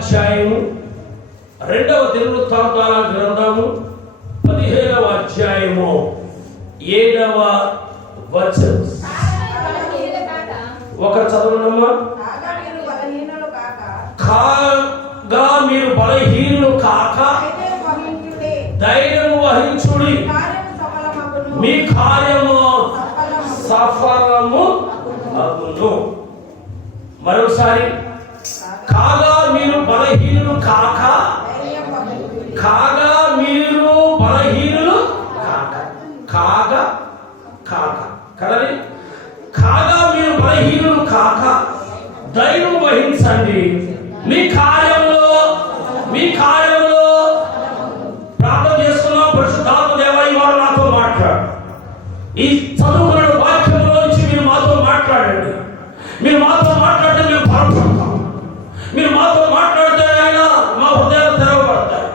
అధ్యాయము 2వ దినవృత్తాంతాల గ్రంథము 15వ అధ్యాయము 7వ వచనం. ఒక చదవనమ్మా. కాగా మీరు బలహీనులు కాక ధైర్యము వహించుడి, మీ కార్యము సఫలము అగును. మరోసారి, కాగా మీరు బలహీనులు కాక, కాగా మీరు బలహీనులు కాక, కాగా కాక కదండి. కాగా మీరు బలహీనులు కాక ధైర్యం వహించండి, మీ కార్యంలో ప్రార్థన చేసుకున్న పరిశుద్ధాత్మ దేవా వారు నాతో మాట్లాడు. ఈ చదువుకున్న వాక్యంలో నుంచి మీరు మాతో మాట్లాడండి. మీరు మాతో మాట్లాడితే మేము బాధపడతాం. మీరు మాతో మాట్లాడితే ఆయన మా హృదయాలు తెరవబడతాయి.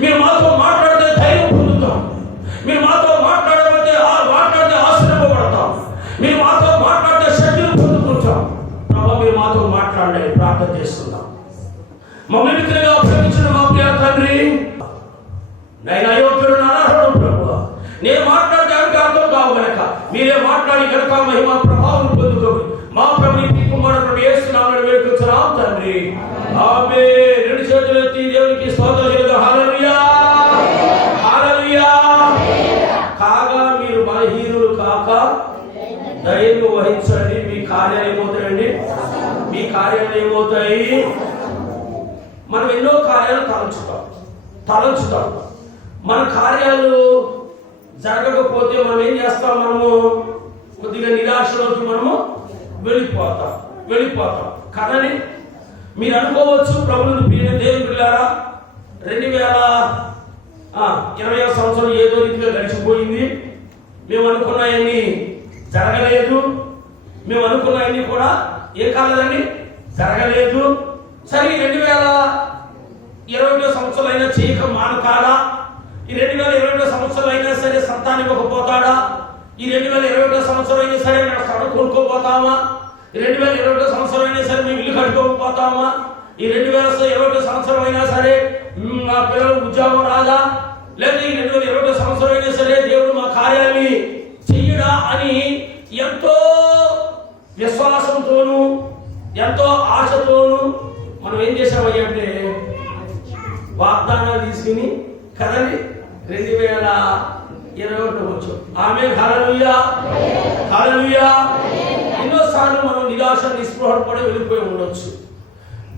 మీరు మాతో మాట్లాడితే ధైర్యం పొందుతాం. మీరు మాతో మాట్లాడితే ఆశ్రయపడతాం. మీరు మాతో మాట్లాడితే శక్తిని పొందుకుంటాం. ప్రభు మీరు మాతో మాట్లాడండి, ప్రార్థన చేస్తున్నాం. మమ్మల్ని విక్రయంగా ప్రేమించిన మా ప్రియ తండ్రి, నేను అయోగ్యుడు అనర్హుడు ప్రభు. నేను మాట్లాడడానికి అర్థం కావు గనక మీరే మాట్లాడి కనుక మహిమ ప్రభావం పొందుకోండి. మా ప్రభుని మీ కుమారుడు యేసు నామమున వేడుకొంచున్నాం తండ్రి. ఆమేన్. రెండు చేతులు ఎత్తి దేవునికి స్తోత్రం చేద్దాం. హల్లెలూయా, హల్లెలూయా. కాగా మీరు బలహీనులు కాక ధైర్యం వహించండి, మీ కార్యాలు ఏమవుతాయండి? మీ కార్యాలు ఏమవుతాయి? మనం ఎన్నో కార్యాలు తలంచుతాం. మన కార్యాలు జరగకపోతే మనం ఏం చేస్తాం? మనము కొద్దిగా నిరాశలోకి మనము వెళ్ళిపోతాం కదని మీరు అనుకోవచ్చు. ప్రభువుని ప్రియ దేవుని పిల్లారా, 2020వ సంవత్సరం ఏదో రీతిగా గడిచిపోయింది. మేము అనుకున్నాయన్నీ జరగలేదు. మేము అనుకున్నాయన్నీ కూడా ఏ కాలేదండి జరగలేదు. సరే, 2021వ సంవత్సరం అయినా చేయక మానకాడా? ఈ 2022వ సంవత్సరం అయినా సరే సంతానం ఇవ్వకపోతాడా? ఈ 2021వ సంవత్సరం అయినా సరే మేము సడకు కొనుక్కోపోతామా? ఈ 2021వ సంవత్సరం అయినా సరే మేము ఇల్లు కట్టుకోకపోతామా? ఈ 2021వ సంవత్సరం అయినా సరే మా పిల్లలు ఉద్యోగం రాదా? లేదా ఈ 2021వ సంవత్సరం అయినా సరే దేవుడు మా కార్యాన్ని చెయ్యడా అని ఎంతో విశ్వాసంతోనూ ఎంతో ఆశతోనూ మనం ఏం చేసామయ్యా అంటే వాగ్దానాలు తీసుకుని కదండి 2021 వచ్చాం. ఆమేన్, హల్లెలూయా, హల్లెలూయా. ఎన్నోసార్లు మనం నిరాశ నిస్పృహలు పడి వెళ్ళిపోయి ఉండొచ్చు.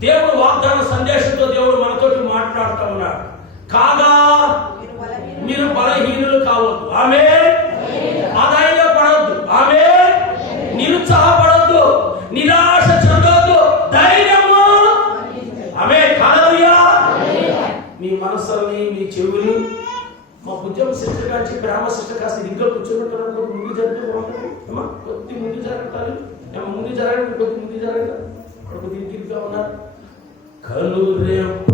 దేవుడు వాగ్దాన సందేశంతో దేవుడు మనతోటి మాట్లాడుతూ ఉన్నాడు. కాగా మీరు బలహీనులు కావద్దు. ఆమేన్. అధైర్యపడొద్దు. ఆమేన్. నిరుత్సాహపడొద్దు, నిరాశ చెందొద్దు, ధైర్యము. ఆమేన్, హల్లెలూయా. మీ మనసుని, మీ చెవుని మా ఉద్యమ సిస్టర్ గారు చెప్పి రామ సిస్టర్ కాస్త ఇంకా కూర్చోబెట్టారు. ముందు జరిగితే బాగుంటుంది అమ్మా, కొద్ది ముందు జరగాలి. ముందు జరగండి, కొద్ది ముందు జరగండి. కొద్ది తిరిగిగా ఉన్నారు. కనురెప్పైన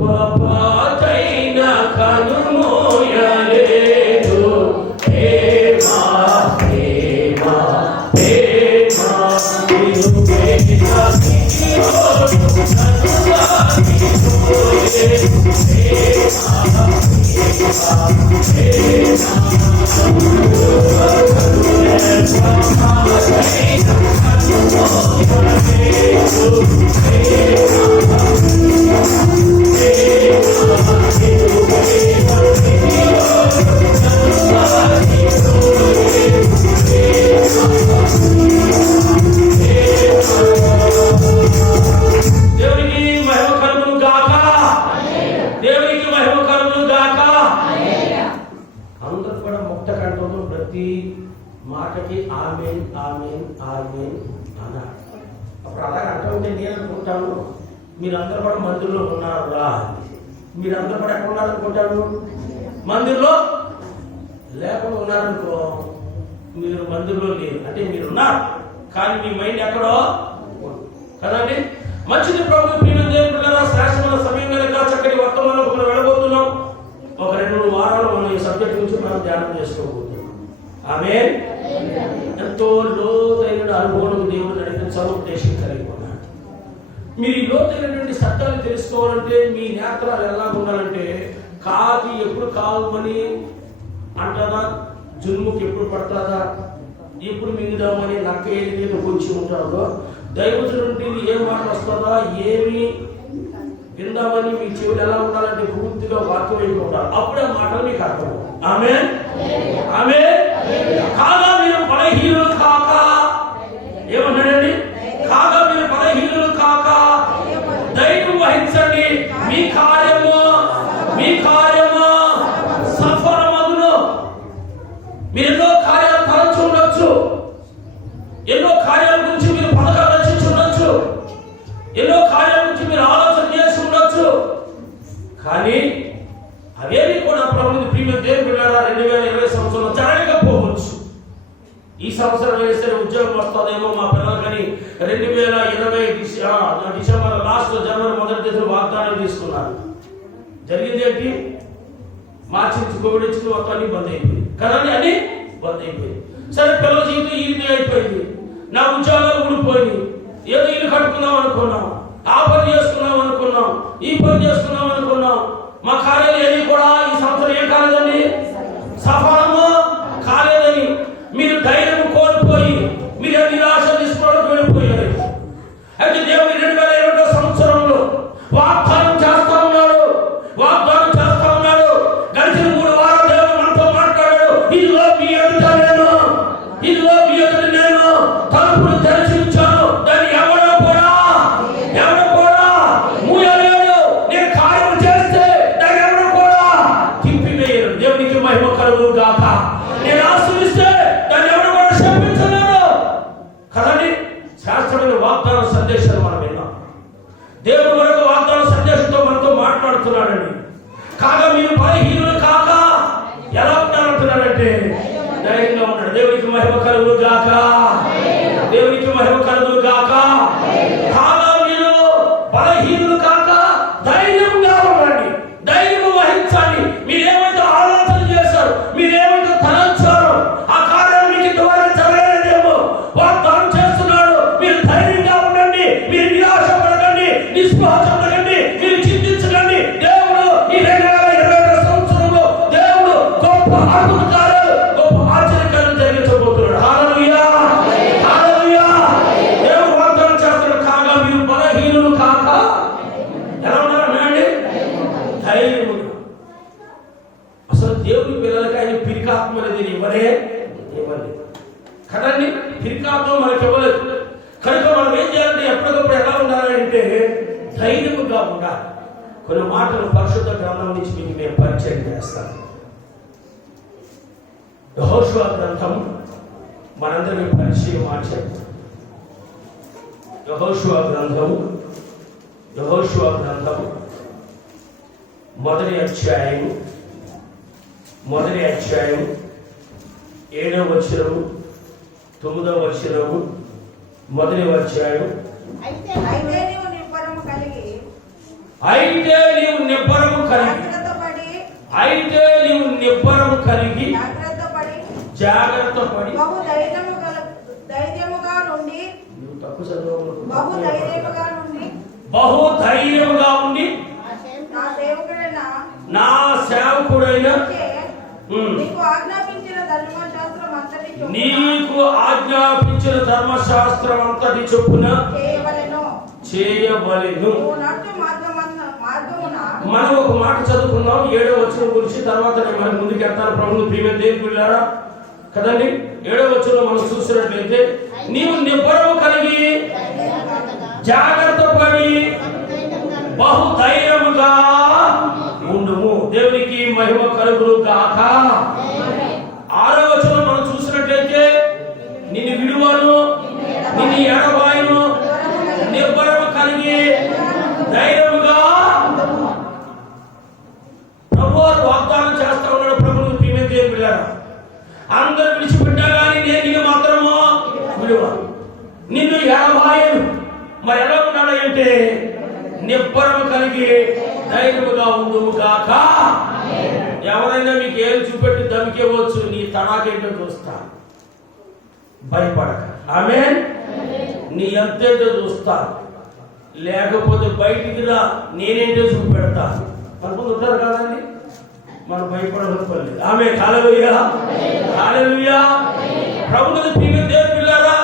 కనుమూయలేదు హేమా హేమా హేమా మాటకి ఆమేన్ ఆమేన్ ఆమేన్ అన్నారు. అప్పుడు అలాగే అంటుంటే నేను అనుకుంటాను, మీరందరూ కూడా మందిరంలో ఉన్నారా? మీరందరూ కూడా ఎక్కడ ఉన్నారనుకుంటాను? మందిరంలో లేకుండా ఉన్నారనుకో, మీరు మందిరంలో లేరు అంటే మీరున్నారు, కానీ మీ మైండ్ ఎక్కడో కదండి. మంచిది ప్రభు ప్రియమైన దేవుని పిల్లలారా, శ్రేష్టమైన సమయం కనుక చక్కటి వర్తమానం మనం వెళ్ళబోతున్నాం. ఒక 2-3 వారాలు మనం ఈ సబ్జెక్ట్ గురించి మనం ధ్యానం చేసుకోబోతున్నాం. ఆమేన్. ఎంతో లోతైన అనుభవం దేవుడు నడిపించాలని ఉద్దేశం కలిగి ఉన్నాడు. మీరు ఈ లోతైనటువంటి సత్యాన్ని తెలుసుకోవాలంటే మీ నేత్రాలు ఎలా ఉండాలంటే కాకి ఎప్పుడు కావమని అంటారా, జున్ముకి ఎప్పుడు పడతాదా, ఎప్పుడు మింగుదామని నక్క ఏది మీద కొంచెం ఉంటారో దైవజుడు నుండి ఏం మాట వస్తుందా ఏమి విందామని మీ చెవులు ఎలా ఉండాలంటే పూర్తిగా వాక్యం వైపు ఉండాలి. అప్పుడే మాటలు మీకు అర్థం. ఆమేన్ ఆమేన్. కాగా మీరు బలహీనులు కాక, ఏమన్నాడండి? కాగా మీరు బలహీనులు కాక ధైర్యం వహించండి, మీ కార్యము సఫలమగును. మీరు ఎన్నో కార్యాలు తలచి ఉండొచ్చు, ఎన్నో కార్యాల గురించి మీరు పథకాలు రచించి ఉండొచ్చు, ఎన్నో కార్యాల గురించి మీరు ఆలోచన చేసి ఉండొచ్చు. కానీ అవేవి కూడా ప్రభుని ప్రియమైన దేవుని బిడ్డలారా 2020 సంవత్సరంలో జరగకపోవచ్చు. ఈ సంవత్సరం వేస్తే ఉద్యోగం వస్తుందేమో మా పిల్లలు, కానీ 2020 డిసెంబర్ లాస్ట్ జనవరి మొదటి తేదీ వాగ్దానం తీసుకున్నారు. జరిగింది ఏంటి? మార్చి నుంచి కోవిడ్ వచ్చింది, మొత్తం అన్ని బంద్ అయిపోయింది కదండి, అన్ని బంద్ అయిపోయింది. సరే పిల్లల జీవితం ఈ రీతి అయిపోయింది, నా ఉద్యోగాలు ఊడిపోయింది. ఏదో ఇల్లు కట్టుకుందాం అనుకున్నాం, ఆ పని చేసుకున్నాం అనుకున్నాం, ఈ పని చేసుకున్నాం అనుకున్నాం. మా కార్యాలు ఏది కూడా ఈ సంవత్సరం ఏం కాలేదండి, సఫలము కాలేదని మీరు ధైర్యం కోల్పోయి మీరు నిరాశ తీసుకోవడం వెళ్ళిపోయారు. అయితే దేవుడు 2020 సంవత్సరంలో వాగ్దానం చేస్తా ఉన్నాడు. గడిచిన 3 వారాలు దేవుడు మనతో మాట్లాడాడు. ఇదిగో మీ ఎదుట నేను తలుపులు తెరిచి ఉంచాను, దాన్ని ఎవడో కూడా మూయలేడు. నేను కార్యం చేస్తే దాన్ని ఎవడో కూడా తిప్పివేయరు. దేవునికి మహిమ కలుగును గాక. నేను ఆశీర్వదిస్తే దాన్ని ఎవడో కూడా శపించలేడు కదండి. శాస్త్రమైన వాగ్దాన సందేశాలు మనం విన్నాం. దేవుడు మనకు వాగ్దాన సందేశంతో మనతో మాట్లాడుతున్నాడండి. కాగా మీరు బలహీనులు కాక ఎలా ఉంటారంటున్నాడంటే ధైర్యంగా ఉన్నాడు. దేవునికి మహిమ కలుగును గాక. కాగా మీరు బలహీనులు కాక ధైర్యంగా ఉండండి, ధైర్యం వహించండి. మీరేమైతే ఆలోచన చేశారు, మీరేమైతే తలంచారో ఆ కార్యాలు మీకు ఇంతవరకు జరగలేదేమో వాగ్దానం చేస్తున్నాడు. మీరు ధైర్యంగా ఉండండి, మీరు నిరాశ పడకండి, నిస్పృహ చెందకండి, మీరు చింతించకండి. దేవుడు ఈ 2020 సంవత్సరంలో దేవుడు గొప్ప అద్భుతాలు, గొప్ప ఆశ్చర్యకార్యాలు జరిగించబోతున్నాడు. హల్లెలూయా హల్లెలూయా. దేవుడు వాగ్దానం చేస్తున్నాడు. కాగా మీరు బలహీనులు కాక ఎలా ఉన్నారండి? ధైర్యము. అసలు దేవుని పిల్లలకి ఆయన పిరికాత్మ అనేది ఇవ్వలేదు కదండి. పిరికాత్మ మనకి ఇవ్వలేదు కనుక మనం ఏం చేయాలంటే ఎప్పటికప్పుడు ఎలా ఉండాలి అంటే ధైర్యముగా ఉండాలి. కొన్ని మాటలు పరిశుద్ధ గ్రంథం నుంచి మీకు నేను పరిచయం చేస్తాను. యెహోషువ గ్రంథం మనందరికీ పరిచయం మార్చారు. యెహోషువ గ్రంథం మొదటి అధ్యాయం 7వ వచనం 9వ వచనం మొదటి అధ్యాయం. అయితే నీవు నిబ్బరము కలిగి జాగ్రత్త పడి బహు ధైర్యముగా ఉండి నా సేవకుడైన నీకు ఆజ్ఞాపించిన ధర్మశాస్త్రం అంతటి చొప్పున చేయవలెను. మనం ఒక మాట చదువుకుందాం 7వ వచనం గురించి, తర్వాత మనం ముందుకు వెళ్తాను. ప్రభువు ప్రియమైన దేవుని బిడ్డలారా కదండి. 7వ వచనం మనం చూసినట్లయితే నీవు నిబ్బరము కలిగి జాగ్రత్త పడి బహు ధైర్యముగా ఉండుము. దేవునికి మహిమ కలుగును గాక. 6వ వచనం మనం చూసినట్లయితే నిన్ను విడువను, నిన్ను ఎడబాయను, నిబ్బరము కలిగి ధైర్యముగా. ప్రభువారు వాగ్దానం చేస్తా ఉన్నాడు. ప్రభువు ప్రియమైన దేవుని బిడ్డలారా అందరూ విడిచిపెట్టా కానీ నేను నిన్ను మాత్రమో విడువ, నిన్ను ఎడబాయను. మరి ఎలా ఉన్నాడు అంటే నిబ్బరము కలిగి ధైర్యముగా ఉండుము గాక. ఎవరైనా మీకు ఏం చూపెట్టి దమికేవచ్చు, నీ తడాకేంటో చూస్తా, భయపడక. ఆమేన్. నీ ఎంతేంటో చూస్తా, లేకపోతే బయటికి రా, నేనేంటో చూపెడతా. మనకు ఉంటారు కదండి, మనం భయపడలేదు. ఆమె హల్లెలూయా, హల్లెలూయా. ప్రభువుని ప్రియమైన దేవుని పిల్లారా,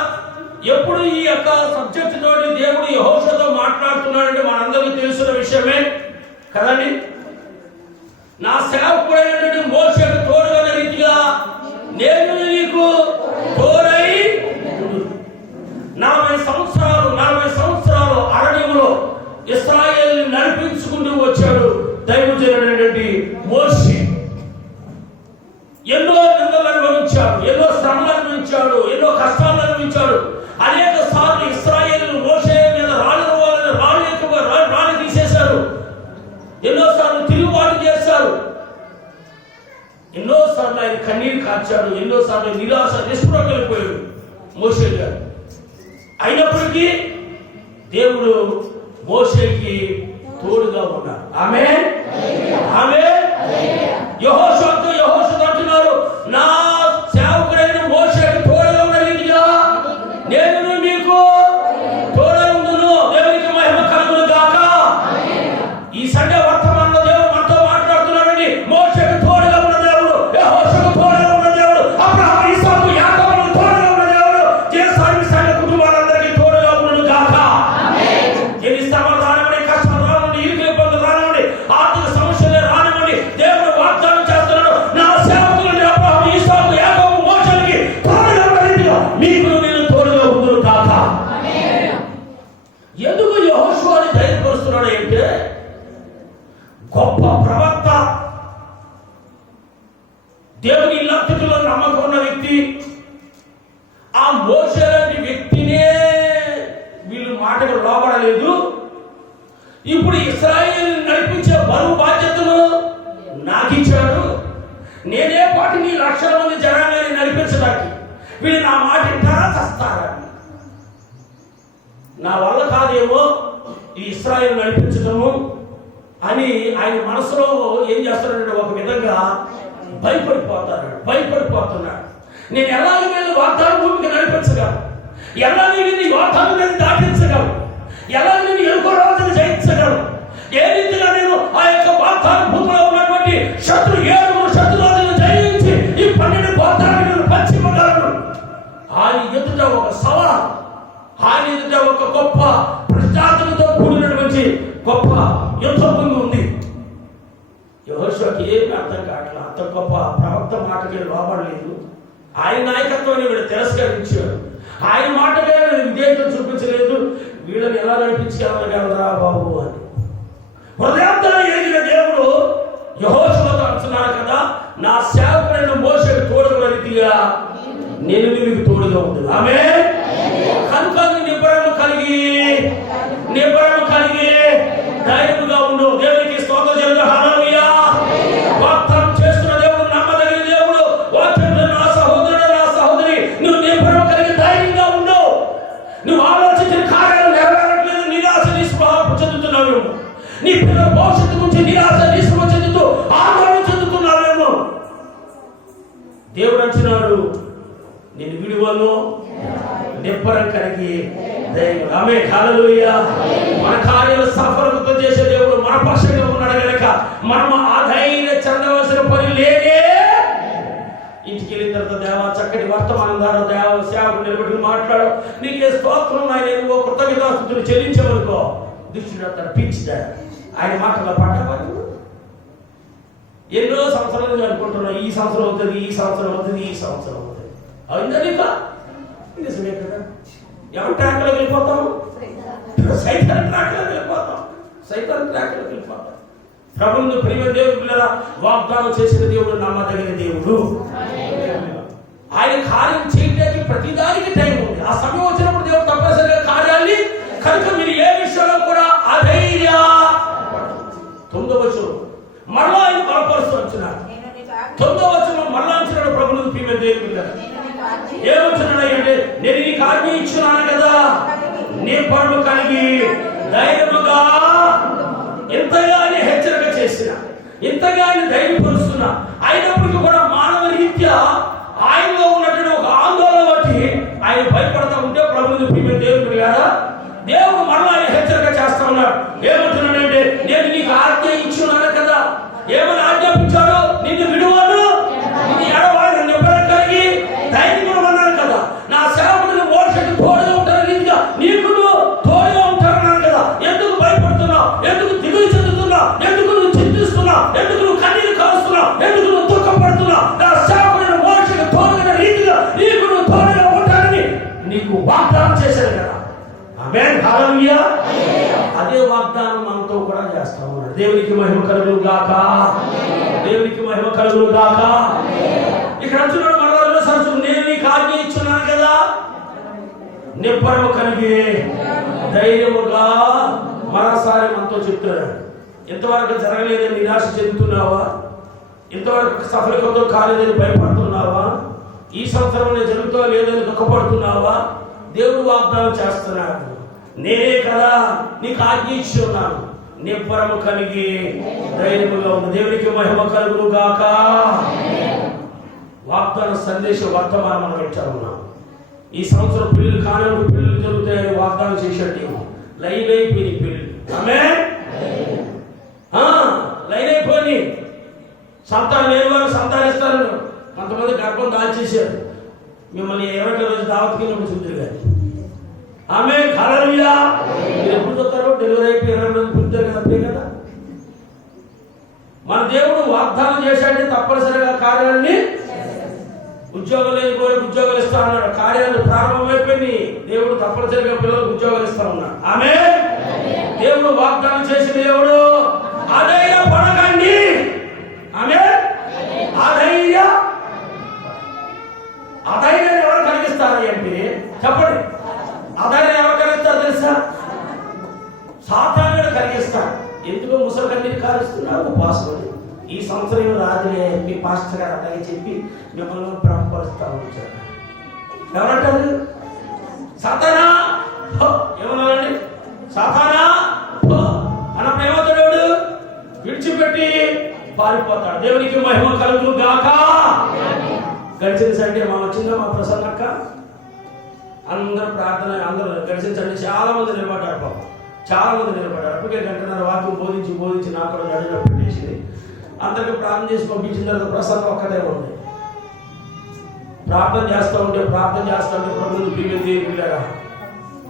ఎప్పుడు ఈ యొక్క సబ్జెక్ట్ తోటి దేవుడు యెహోషువతో మాట్లాడుతున్నాడంటే మనందరికీ తెలిసిన విషయమే కదండి. నా సేవకుడైనటువంటి మోషేకు తోడుగా రీతిగా నేను నీకు తోడై 40 సంవత్సరాలు అరణ్యంలో ఇశ్రాయేలుని నడిపించుకుంటూ వచ్చాడు దైవజనుడైనటువంటి మోషే. ఎన్నో నిందలు అనుభవించాడు, ఎన్నో శ్రమలు అనుభవించాడు, ఎన్నో కష్టాలు అనుభవించాడు. అనేక సార్లు ఇశ్రాయేలు మోషే మీద రాళ్ళు తీసేశారు. ఎన్నోసార్లు తిరుగుబాటు చేశారు. ఎన్నోసార్లు ఆయన కన్నీరు కార్చాడు. ఎన్నోసార్లు నిరాశ నిస్పృహకు వెళ్ళిపోయాడు మోషే గారు. అయినప్పటికీ దేవుడు మోషేకి తోడుగా ఉన్నాడు. ఆమేన్, ఆమేన్. యెహోషువ అంటున్నారు, నా సేవకుడైన మోషేకి తోడుగా ఉన్న రీతిగా నేను మీకు తోడుగా ఉండును. దేవునికి మహిమ కలుగును గాక. ఈ సండే వర్తమానంలో దేవుడు మనతో మాట్లాడుతున్నాడని మోషేకి తోడుగా ఉన్న దేవుడు, యెహోషువకు తోడుగా ఉన్న దేవుడు, అబ్రహాము, ఇస్సాకు, యాకోబులకు తోడుగా ఉన్న దేవుడు, జేసాని సంఘ కుటుంబాలందరికీ తోడుగా ఉండును గాక. ఎన్ని శ్రమలు రానివ్వండి, కష్టాలు రానివ్వండి, ఇరుకు ఇబ్బందులు రానివ్వండి, ఆర్థిక సమస్యలే రానివ్వండి, దేవుడు వాగ్దానం చేస్తున్నాడు, నా సేవకులని అబ్రహాము, ఇస్సాకు, యాకోబు, మోషేకి తోడుగా ఉన్న రీతిగా మీకు నేను తోడుగా ఉండును గాక. ఎందుకు యెహోషువని ధైర్యపరుస్తున్నాడు అంటే గొప్ప ప్రవక్త, దేవుని ఇల్లంతటిలో నమ్మకం ఉన్న వ్యక్తి. ఆ మోషే లాంటి వ్యక్తినే వీళ్ళు మాటకు లోబడలేదు. ఇప్పుడు ఇశ్రాయేలు నడిపించే బరువు బాధ్యతను నాకు ఇచ్చాడు. నేనే పాటిని లక్షల మంది జనాన్ని నడిపించడానికి వీళ్ళు నా మాట వింటారా చస్తారా? నా వల్ల కాదేమో ఈ ఇశ్రాయేలు నడిపించడము అని ఆయన మనసులో ఏం చేస్తున్నాడు, ఒక విధంగా భయపడిపోతున్నాడు. నేను ఎలాగ వెళ్ళి వాగ్దాన భూమికి నడిపించగలను, ఎలాగ వెళ్ళి వాగ్దానం మీద దాటించగలను, ఎలాగ నేను ఎరుకో రాజును జయించగలను, ఏ రీతిగా నేను ఆ యొక్క వాగ్దాన భూమిలో ఉన్నటువంటి శత్రురాజును జయించి ఈ 12 గోత్రాలను పంచివ్వగలను. ఆయన ఎదుట ఒక సవాల్, ఆయన ఎదుట ఒక గొప్ప ప్రజాతులతో కూడినటువంటి గొప్ప యుద్ధ భూమి ఉంది. యెహోషువకి ఏమి అర్థం కావట్లేదు. అంత గొప్ప ప్రవక్త మాటకి లోబడలేదు. ఆయన నాయకత్వాన్ని వీళ్ళు తిరస్కరించాడు. ఆయన మాటకే వీళ్ళు విధేయత చూపించలేదు. వీళ్ళని ఎలా నడిపించగలరా బాబు అని హృదయాంతరం ఎరిగిన దేవుడు యెహోషువతో అంటున్నాడు కదా, నా సేవకుడైన మోషేకు తోడుగా రీతిగా నేను మీకు తోడుగా ఉంటుంది. ఆమేన్. కనుక నిబ్బరము కలిగి ధైర్యముగా ఉండు. దేవునికి స్తోత్రం చెల్లించు. హల్లెలూయా. వాగ్దానం చేస్తున్న దేవుడు నమ్మదగిన దేవుడు. వాక్యంలో నా సహోదరి నువ్వు నిబ్బరము కలిగి ధైర్యంగా ఉండు. నువ్వు ఆలోచించిన కార్యాలు నెరవేరట్లేదు, నిరాశ నిస్పృహ చెందుతున్నావేమో. నీ పిల్లల భవిష్యత్తు గురించి నిరాశ నిస్పృహ చెందుతూ ఆందోళన చెందుతున్నావేమో. దేవుడు అంటున్నాడు, నేను విడువను, నిబ్బరం కలిగి ధైర్యం. ఆమేన్, హల్లెలూయా. మన కార్యాలు సఫలత చేసే దేవుడు మన పక్షంగా ఉన్నాడు కనుక మనం ఆ ధైర్యం చెందవలసిన పని లేదే. ఇంటికి వెళ్ళిన తర్వాత దేవా చక్కటి వర్తమానం ద్వారా దేవ సేవకు నిలబెట్టుకుని మాట్లాడు, నీకే స్తోత్రం ఆయన నువ్వు కృతజ్ఞతాస్తుతులు చెల్లించమనుకో. దుష్టుడు తన పిచ్చిదా ఆయన మాటలో పడ్డవాడు. ఎన్నో సంవత్సరాలు అనుకుంటున్నాం, ఈ సంవత్సరం అవుతుంది, ఈ సంవత్సరం అవుతుంది, ఈ సంవత్సరం అవుతుంది. అయిందా నీకు? నిజమే కదా. ఎవరి ట్రాక్లో వెళ్ళిపోతాము? సైతాన్ ట్రాక్లో వెళ్ళిపోతాం. ప్రభువును ప్రియమైన దేవుడు పిల్లరా, వాగ్దానం చేసిన దేవుడు నమ్మదగిన దేవుడు. ఆయన కార్యం చేయడానికి ప్రతిదానికి టైం ఉంది. ఆ సమయం వచ్చినప్పుడు దేవుడు తప్పనిసరిగా కార్యాన్ని కనుక మీరు ఏ విషయంలో కూడా అధైర్య 9వ వచనం మరలా ఆయన బలపరుస్తూ వచ్చినాడు. 9వ వచనం మరలా అంటున్నాడు ప్రభువును ప్రియమైన దేవుడు పిల్లరా, ఏమంటున్నాడు అంటే నేను నీకు ఆజ్ఞ ఇచ్చున్నాను కదా, నిబ్బరము కలిగి ధైర్యముగా. ఎంతగా హెచ్చరిక చేసిన, ఎంతగా ధైర్యపరుస్తున్నా, అయినప్పటికీ కూడా మానవ రీత్యా ఆయనలో ఉన్నటువంటి ఒక ఆందోళన బట్టి ఆయన భయపడతా ఉంటే ప్రభువును ప్రియమైన దేవుడు పిల్లారా, దేవుడు మరలా హెచ్చరిక హల్లెలూయా. అదే వాగ్దానం మనతో కూడా చేస్తా ఉన్నాడు. దేవునికి మహిమ కలుగును గాక. దేవునికి మహిమ కలుగును గాక. ఇక్కడ అంటున్నాడు మన సరచు, నేను నీకు ఆజ్ఞ ఇచ్చున్నాను కదా, నిబ్బరము కలిగి ధైర్యముగా. మరోసారి మనతో చెప్తున్నాడు. ఇంతవరకు జరగలేదని నిరాశ చెందుతున్నావా? ఇంతవరకు సఫలతో కాలేదని భయపడుతున్నావా? ఈ సంవత్సరం జరుగుతో లేదని దుఃఖపడుతున్నావా? దేవుడు వాగ్దానం చేస్తున్నాడు, నేనే కదా నీకు ఆజ్ఞ ఇచ్చి ఉన్నాను, నిబ్బరము కలిగి ధైర్యముగా ఉంది. దేవునికి మహిమ కలుగును గాక. వాగ్దాన సందేశ వర్తమానం మనం వింటా ఉన్నాం. ఈ సంవత్సరం పెళ్లిళ్ళు కానివ్వండి, పెళ్లిళ్ళు జరుగుతాయని వాగ్దానం చేసేటేమో లైన్ అయిపోయినాయి పెళ్లిళ్ళు. ఆమేన్. లైన్ అయిపోయి సంతానం లేని వారు సంతానిస్తారు. కొంతమంది గర్భం దాల్చేశారు. మిమ్మల్ని 20 రోజు దావత్ కింద చూద్దరు కానీ. ఆమేన్. హల్లెలూయా. మీరు ఎప్పుడు చూస్తారో డెలివరీ అయిపోయి 20 రోజులు పుట్టారు కదా, అంతే కదా. మన దేవుడు వాగ్దానం చేశాడంటే తప్పనిసరిగా కార్యాలన్నీ, ఉద్యోగం లేని కోరికి ఉద్యోగాలు ఇస్తా ఉన్నాడు. కార్యాలు ప్రారంభమైపోయింది. దేవుడు తప్పనిసరిగా పిల్లలకు ఉద్యోగాలు ఇస్తా ఉన్నాడు. ఆమేన్. దేవుడు వాగ్దానం చేసిన దేవుడు. అధైర్య పడకండి. ఆమేన్. అధైర్యాన్ని ఎవరు కలిగిస్తారు అంటే చెప్పండి. అధైర్యం ఎవరు కలిగిస్తారు తెలుసా? సాతానుడు కలిగిస్తాడు. ఎందుకో ముసలి కన్నీరు కారుస్తున్నారు ఉపవాసం. ఈ సంవత్సరం రాజులే మీ పాస్టర్ గారు అలాగే చెప్పి మిమ్మల్ని భ్రమపరుస్తా వచ్చారు. ఎవరంటారు? సాతానా ఏమన్నారండి? సాతానా అన్నప్పుడు ఏమవుతాడు? విడిచిపెట్టి పారిపోతాడు. దేవునికి మహిమ కలుగును గాక. గడిచిన సండే మా వచ్చిందా మా ప్రసన్నక్క? అందరూ ప్రార్థన, అందరూ గడిచిన సండే చాలా మంది నిలబడ్డారు. పాపం చాలా మంది నిలబడ్డారు. అప్పటికే 1.5 గంటల వాక్యం బోధించి నాకు కూడా నడిలో పెట్టేసింది. అందరికీ ప్రార్థన చేసి పంపించిన తర్వాత ప్రసన్న ఒక్కదే ఉంది. ప్రార్థన చేస్తూ ఉంటే ప్రభుత్వం ప్రియరా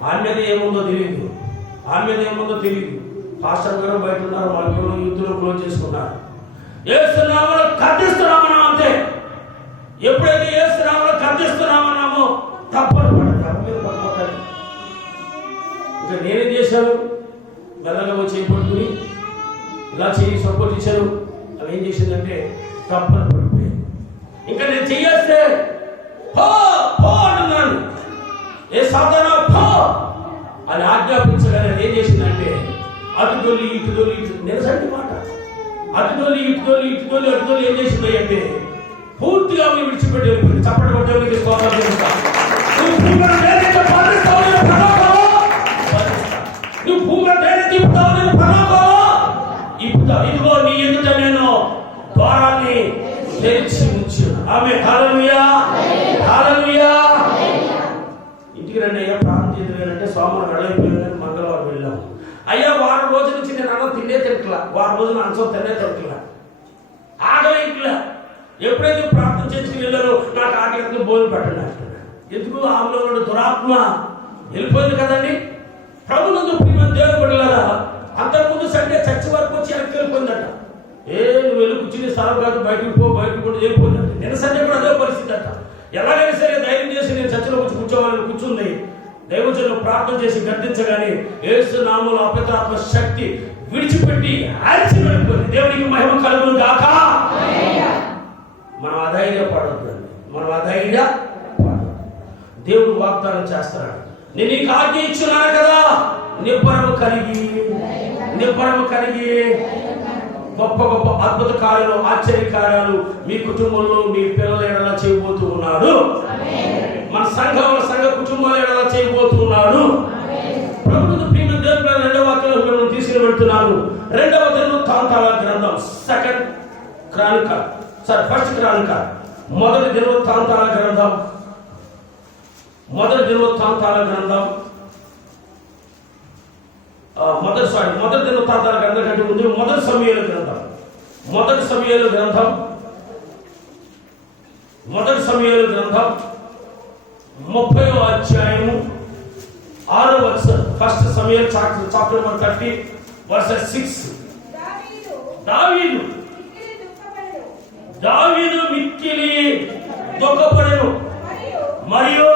ఆమె మీద ఏముందో తెలియదు. పాస్టర్ గారు బయట ఉన్నారు, వాళ్ళు యూత్లో క్లోజ్ చేసుకున్నారు. ఏసునామములో ఖండిస్తున్నామన్నా అంతే. ఎప్పుడైతే ఏసునామములో ఖండిస్తున్నామన్నామో తప్పని పడతాడు. ఇంకా నేనేం చేశాను? మెల్లగా వచ్చి పట్టుకుని ఇలా చేయి సపోర్ట్ ఇచ్చాను. అవి ఏం చేసిందంటే తప్పని పడిపోయాయి. ఇంకా నేను చెయ్యేస్తే పో అంటున్నాను. ఏ సాధన పో అని ఆజ్ఞాపించగానే ఏం చేసిందంటే అటు దొల్లి ఇటు నిరసండి మాట. అటు దొల్లి ఏం చేసింది అంటే పూర్తిగా విడిచిపెట్టి వెళ్ళిపోయింది. చప్పటి కొట్టేవారికి స్తోత్రం చేస్తా. నువ్వు భూమిని తిప్పుతావు, నేను ఇప్పుతావు. ఇదిగో నీ ఎదుట నేను ద్వారాన్ని తెరిచి ఉంచాను. ఆమె హల్లెలూయా. ఇంటికి రండి అయ్యా, ప్రార్థన చేద్దామంటే సోమవారం వెళ్ళిపోయిందని మంగళవారం వెళ్ళాము. అయ్యా వారం రోజుల నుంచి నేను అన్నం తినట్లా, వారం రోజులు అంశం తినట్లా, ఆకలి ఇంట్లో. ఎప్పుడైతే ప్రార్థన చేసుకుని వెళ్ళారో నాకు ఆకలితో భోజనం పెట్టండి అంటున్నాడు. ఎందుకు? ఆమెలో దురాత్మ వెళ్ళిపోయింది కదండి. ప్రభునందు ప్రియమైన దేవుని బిడ్డలారా, అంతకుముందు సండే చర్చి వరకు వచ్చి వెనక్కి వెళ్ళిపోయిందట. నువ్వు వెళ్ళి కూర్చుని స్థలం కాదు, బయటకు కూడా వెళ్ళిపోయిందట. నిన్న సండే కూడా అదే పరిస్థితి అట. ఎలాగైనా సరే ధైర్యం చేసి నేను చర్చిలో వచ్చి కూర్చోవాలని కూర్చుంది. దైవజనులు ప్రార్థన చేసి గర్దించగానే యేసు నామములో అపవిత్రాత్మ శక్తి విడిచిపెట్టి అరిచి వెళ్ళిపోయింది. దేవునికి మహిమ కలుగును గాక. మనం అధైర్యపడొద్దు. దేవుడు వాగ్దానం చేస్తున్నాడు. నేను నీకు ఆజ్ఞ ఇచ్చున్నాను కదా, నిబ్బరము కలిగి గొప్ప గొప్ప అద్భుత కార్యాలు, ఆశ్చర్య కార్యాలు మీ కుటుంబంలో మీ పిల్లల ఎడలా చేయబోతూ ఉన్నాడు. మన సంఘ కుటుంబాల ఎడలా చేయబోతూ ఉన్నాడు. ప్రభుత్వ ప్రియమైన దేవుని 2వ వాక్యంలో మనం తీసుకుని వెళ్తున్నాను. 2వ దినవృత్తాంతాల గ్రంథం ఫస్ట్ క్రానిక మొదటి దినవృత్తాంతాల గ్రంథం మొదటి దినవృత్తాంతాల గ్రంథం కంటే ముందు మొదటి సమూయేలు గ్రంథం 30వ అధ్యాయము 6వ వచనం. ఫస్ట్ సమూయేలు చాప్టర్ 30 verse 6. దావీదు మిక్కిలి దుఃఖపడెను మరియు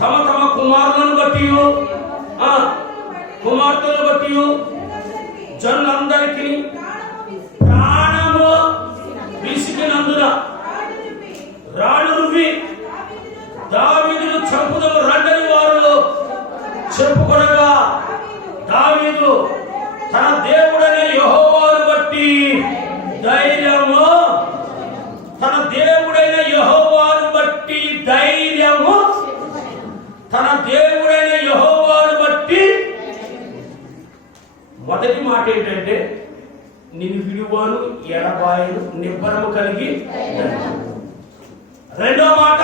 తమ కుమారులను బట్టి కుమార్తెలను బట్టి జనులందరికీ ప్రాణము విసిగినందున రాళ్ళు రువ్వి దావీదును చంపుదము రండని వారు చెప్పుకొనగా దావీదు తన దేవుడైన యెహోవాను బట్టి ధైర్యము, తన దేవుడైన యెహోవాను బట్టి ధైర్యము, తన దేవుడైన యెహోవాను బట్టి. మొదటి మాట ఏంటంటే నిన్ను విడువాను ఎడబాయను నిబ్బరము కలిగి. రెండో మాట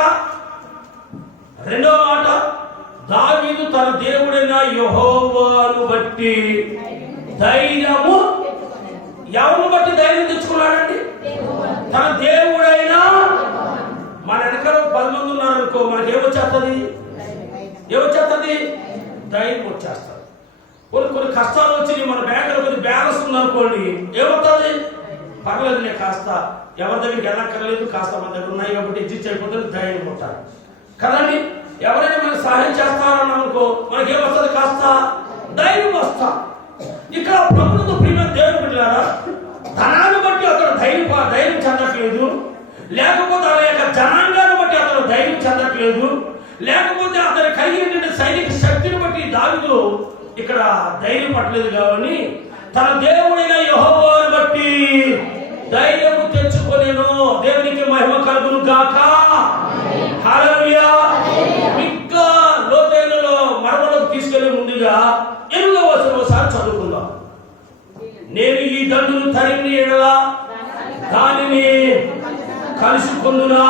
దావీదు తన దేవుడైన యెహోవాను బట్టి ధైర్యము. ఎవరిని బట్టి ధైర్యం తెచ్చుకున్నాడండి? తన దేవుడైనా. మన వెనకాల 10 మంది ఉన్నారనుకో, మనకి ఏమొచ్చేస్తుంది? ధైర్యం వచ్చేస్తుంది. కొన్ని కష్టాలు వచ్చి మన బ్యాంకులో కొన్ని బ్యాలెన్స్ ఉందనుకోండి, ఏమవుతుంది? పర్లేదులే, కాస్త ఎవరి దగ్గరికి వెళ్ళక్కర్లేదు, కాస్త మన దగ్గర ఉన్నాయి కాబట్టి ఎగ్జిస్ట్ అయిపోతుంది, ధైర్యం ఉంటారు కదండి. ఎవరైనా మనకు సహాయం చేస్తారన్నామనుకో, మనకి ఏమొస్తుంది? కాస్త ధైర్యం వస్తా. ఇక్కడ ప్రభుత్వ ప్రియమైన దేవుని బిడ్డలారా, ధనాన్ని బట్టి అతను ధైర్యం చెందట్లేదు, లేకపోతే ఆ యొక్క జనాంగాన్ని బట్టి అతను ధైర్యం చెందట్లేదు, లేకపోతే అతను కలిగినటువంటి సైనిక శక్తిని బట్టి దావీదు ఇక్కడ ధైర్యం పట్టలేదు. కాబట్టి తన దేవుడైన యెహోవాను బట్టి ధైర్యము తెచ్చుకొనేను. దేవునికి మహిమ కలుగును గాక. హల్లెలూయా. ఇంకా లోతైనలో మరమలోకి తీసుకెళ్లే ముందుగా 8వ వచనం ఒకసారి చదువుకుందాం. నేను ఈ దండును తరిమి ఎడల దానిని కలుసుకొందునా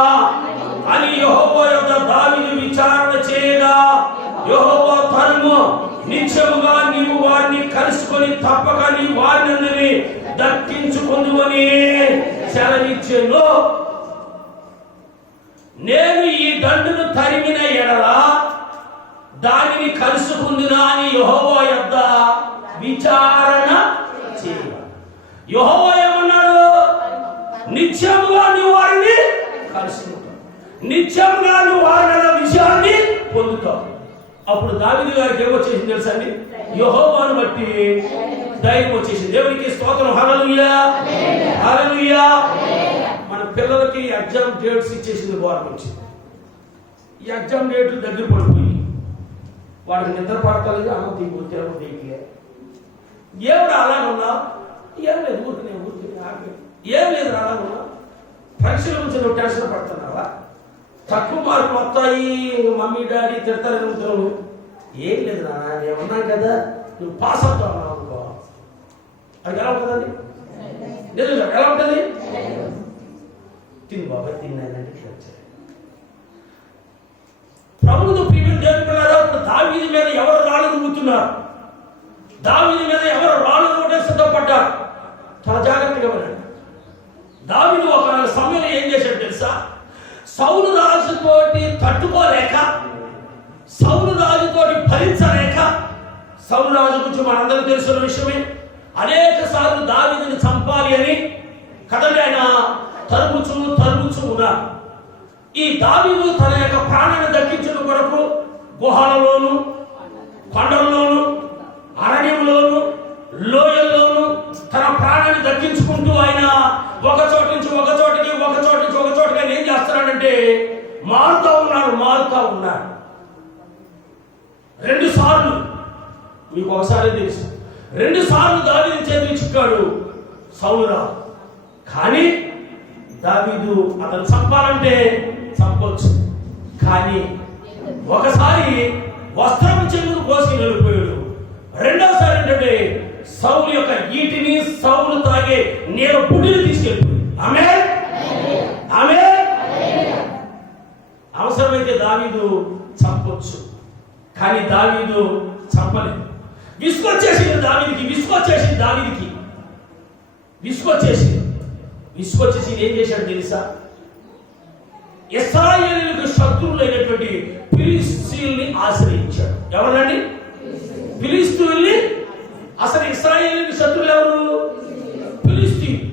అని యెహోవా యొద్ద దావీదు విచారణ చేయగా, యెహోవా తరుము, నిత్యముగా నీవు వారిని కలుసుకొని తప్పక నీ వారిని దక్కించుకొందువని సెలవిచ్చెను. నేను ఈ దండును తరిమిన ఎడల దానిని కలుసుకుందునా అని యెహోవా యొద్ద విచారణ చేయ. యెహోవా ఏమన్నాడు? నిత్యముగా నువ్వు వారిని కలుసుకుంటావు, నిత్యముగా నువ్వు వారి విజయాన్ని పొందుతావు. అప్పుడు దావీదు గారికి ఏమొచ్చేసింది తెలుసా అండి? యెహోవాను బట్టి ధైర్యం వచ్చేసింది. దేవునికి స్తోత్రం. హల్లెలూయా, హల్లెలూయా. మన పిల్లలకి ఎగ్జామ్ డేట్స్ ఇచ్చేసింది గవర్నమెంట్. ఈ ఎగ్జామ్ డేట్లు దగ్గర పడిపోయి వాడికి నిద్ర పడతలేదు, అన్నం దిగిపోతే దిగిలే. ఏమిటి అలాగున్నా? ఏం లేదు, ఊరికి ఏం లేదు, అలాగున్నా. పరీక్షల నుంచి నువ్వు టెన్షన్ పడుతున్నావా? తక్కువ మార్కులు వస్తాయి, మమ్మీ డాడీ తిడతారని ఉంటావు. ఏం లేదు నాన్న, నేను ఉన్నాను కదా, నువ్వు పాస్ అవుతావు అనుకో. అది ఎలా ఉంటుందండి? నిజంగా ఎలా ఉంటుంది? తిని బాబాయ్ తిన్నానంటే ప్రభుత్వ ప్రియమైన దేవుని పిల్లలారా, ఇప్పుడు దావీదు మీద ఎవరు రాళ్ళు రువ్వుతున్నారు? దావీదు మీద ఎవరు రాళ్ళు రువ్వడం సిద్ధపడ్డారు? చాలా జాగ్రత్తగా ఉండండి. దావీదు ఒక సమయంలో ఏం చేశాడు తెలుసా? సౌలు రాజుతోటి తట్టుకోలేక, సౌలు రాజుతోటి భరించలేక, సౌలు రాజు గురించి మనందరూ తెలుసున్న విషయమే, అనేక సార్లు దావీదుని చంపాలి అని కదండి ఆయన తరుముచు ఉన్నారు. ఈ దావీదు తన యొక్క ప్రాణాన్ని దక్కించిన కొరకు గుహలలోను, కొండల్లోను, అరణ్యంలోను, లోయల్లోను తన ప్రాణాన్ని దక్కించుకుంటూ ఆయన ఒక చోట నుంచి ఒక చోటకి ఆయన ఏం చేస్తున్నాడంటే మారుతా ఉన్నాడు. 2 సార్లు, మీకు ఒకసారి తెలుసు, 2 సార్లు దావీదు చేతికి చిక్కాడు సౌలు రాజు. కానీ దావీదు అతను చంపాలంటే చంపొచ్చు, కానీ ఒకసారి వస్త్రం చెంగును కోసి వెళ్ళిపోయాడు. రెండోసారి ఏంటంటే సౌలు యొక్క ఈటిని, సౌలు తాగే నీళ్ళ బుడ్డిని తీసుకెళ్ళిపోయాడు. ఆమె అవసరమైతే దావీదు చంపొచ్చు, కానీ దావీదు చంపలేదు. విసుకొచ్చేసింది విసుకొచ్చేసి ఏం చేశాడు తెలుసా? ఇశ్రాయేలీయులకు శత్రువులైనటువంటి ఫిలిష్తీయుల్ని ఆశ్రయించాడు. ఎవరండి? ఫిలిష్తీయుల్ని. అసలు ఇశ్రాయేలీయులకు శత్రువులు ఎవరు? ఫిలిష్తీయులు.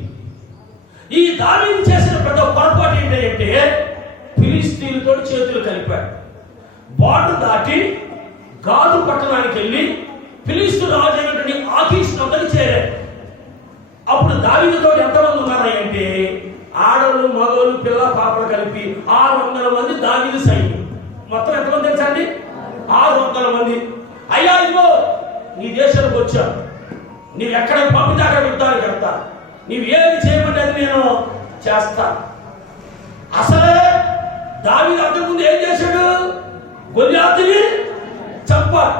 ఈ దావీదు చేసిన పెద్ద పొరపాటు ఏంటంటే ఫిలిష్తీయులతో చేతులు కలిపాడు. బార్డర్ దాటి గాదు పట్టణానికి వెళ్ళి ఫిలిష్తు రాజు అయినటువంటి ఆకీషు వద్దకు చేరారు. అప్పుడు దావీదుతో ఎంతమంది ఉన్నారా అంటే ఆడవాళ్ళు, మగవాళ్ళు, పిల్ల పాపలు కలిపి 600 మంది దావీదు సైన్యం. మొత్తం ఎంతమంది తెలుసా అండి? 600 మంది. అయ్యా ఇదిగో నీ దేశానికి వచ్చా, నీవు ఎక్కడ పంపితే అక్కడ యుద్ధానికి వెళ్తా, నీవు ఏది చేయమంటే అది నేను చేస్తా. అసలే దావీదు అంతకుముందు ఏం చేశాడు? గొల్యాతుని చంపాడు.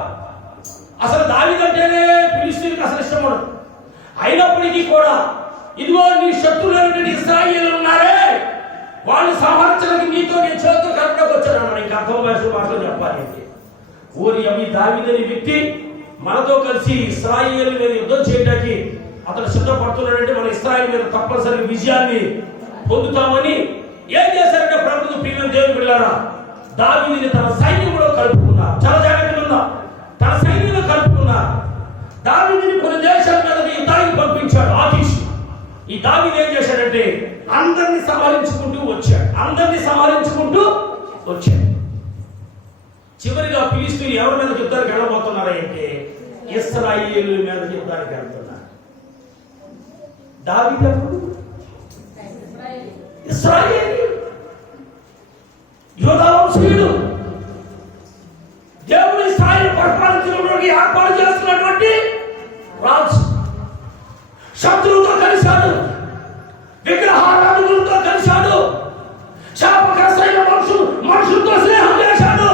అసలు దావీదు అంటేనే ఫిలిష్తీయులకు అసలు ఇష్టం ఉండదు. అయినప్పటికీ కూడా ఇదిగో నీ శత్రువులైనటువంటి ఇశ్రాయేలు ఉన్నారే, వాళ్ళు సంహరించడానికి నీతో నీ చేతులు కరెక్ట్గా వచ్చాను. నీకు అర్థం భాషలో చెప్పాలి అంటే ఊరి అవి దావీదని వ్యక్తి మనతో కలిసి ఇశ్రాయేలు మీద యుద్ధం చేయడానికి అతను సిద్ధపడుతున్నాడంటే మన ఇశ్రాయేలు మీద తప్పనిసరి విజయాన్ని పొందుతామని ఏం చేశారంటే ప్రభుత్వ ప్రియమైన దేవుని బిడ్డలారా, దావీదుని తన సైన్యంలో కలుపుకున్నారు. చాలా జాగ్రత్తగా ఉందా? తన సైన్యంలో కలుపుకున్నారు. దావీదుని కొన్ని దేశాల మీద యుద్ధానికి పంపించాడు ఆకీషు. ఈ దావీదు ఏం చేశాడంటే అందరినీ సంహరించుకుంటూ వచ్చాడు. చివరిగా ఫిలిష్తీయులు ఎవరి మీద యుద్ధానికి వెళ్ళబోతున్నారంటే ఇశ్రాయేలు మీద యుద్ధానికి వెళ్తున్నారు. దావీదు ఇశ్రాయేలు యోధా వంశీయుడు, దేవుని ఇశ్రాయేలు పరిపాలించడానికి ఏర్పాటు చేస్తున్నటువంటి రాజు. శత్రువుతో కలిశాడు, విగ్రహారాధకులతో కలిశాడు, శాపగ్రస్తమైన మనుషులతో స్నేహం చేశాడు.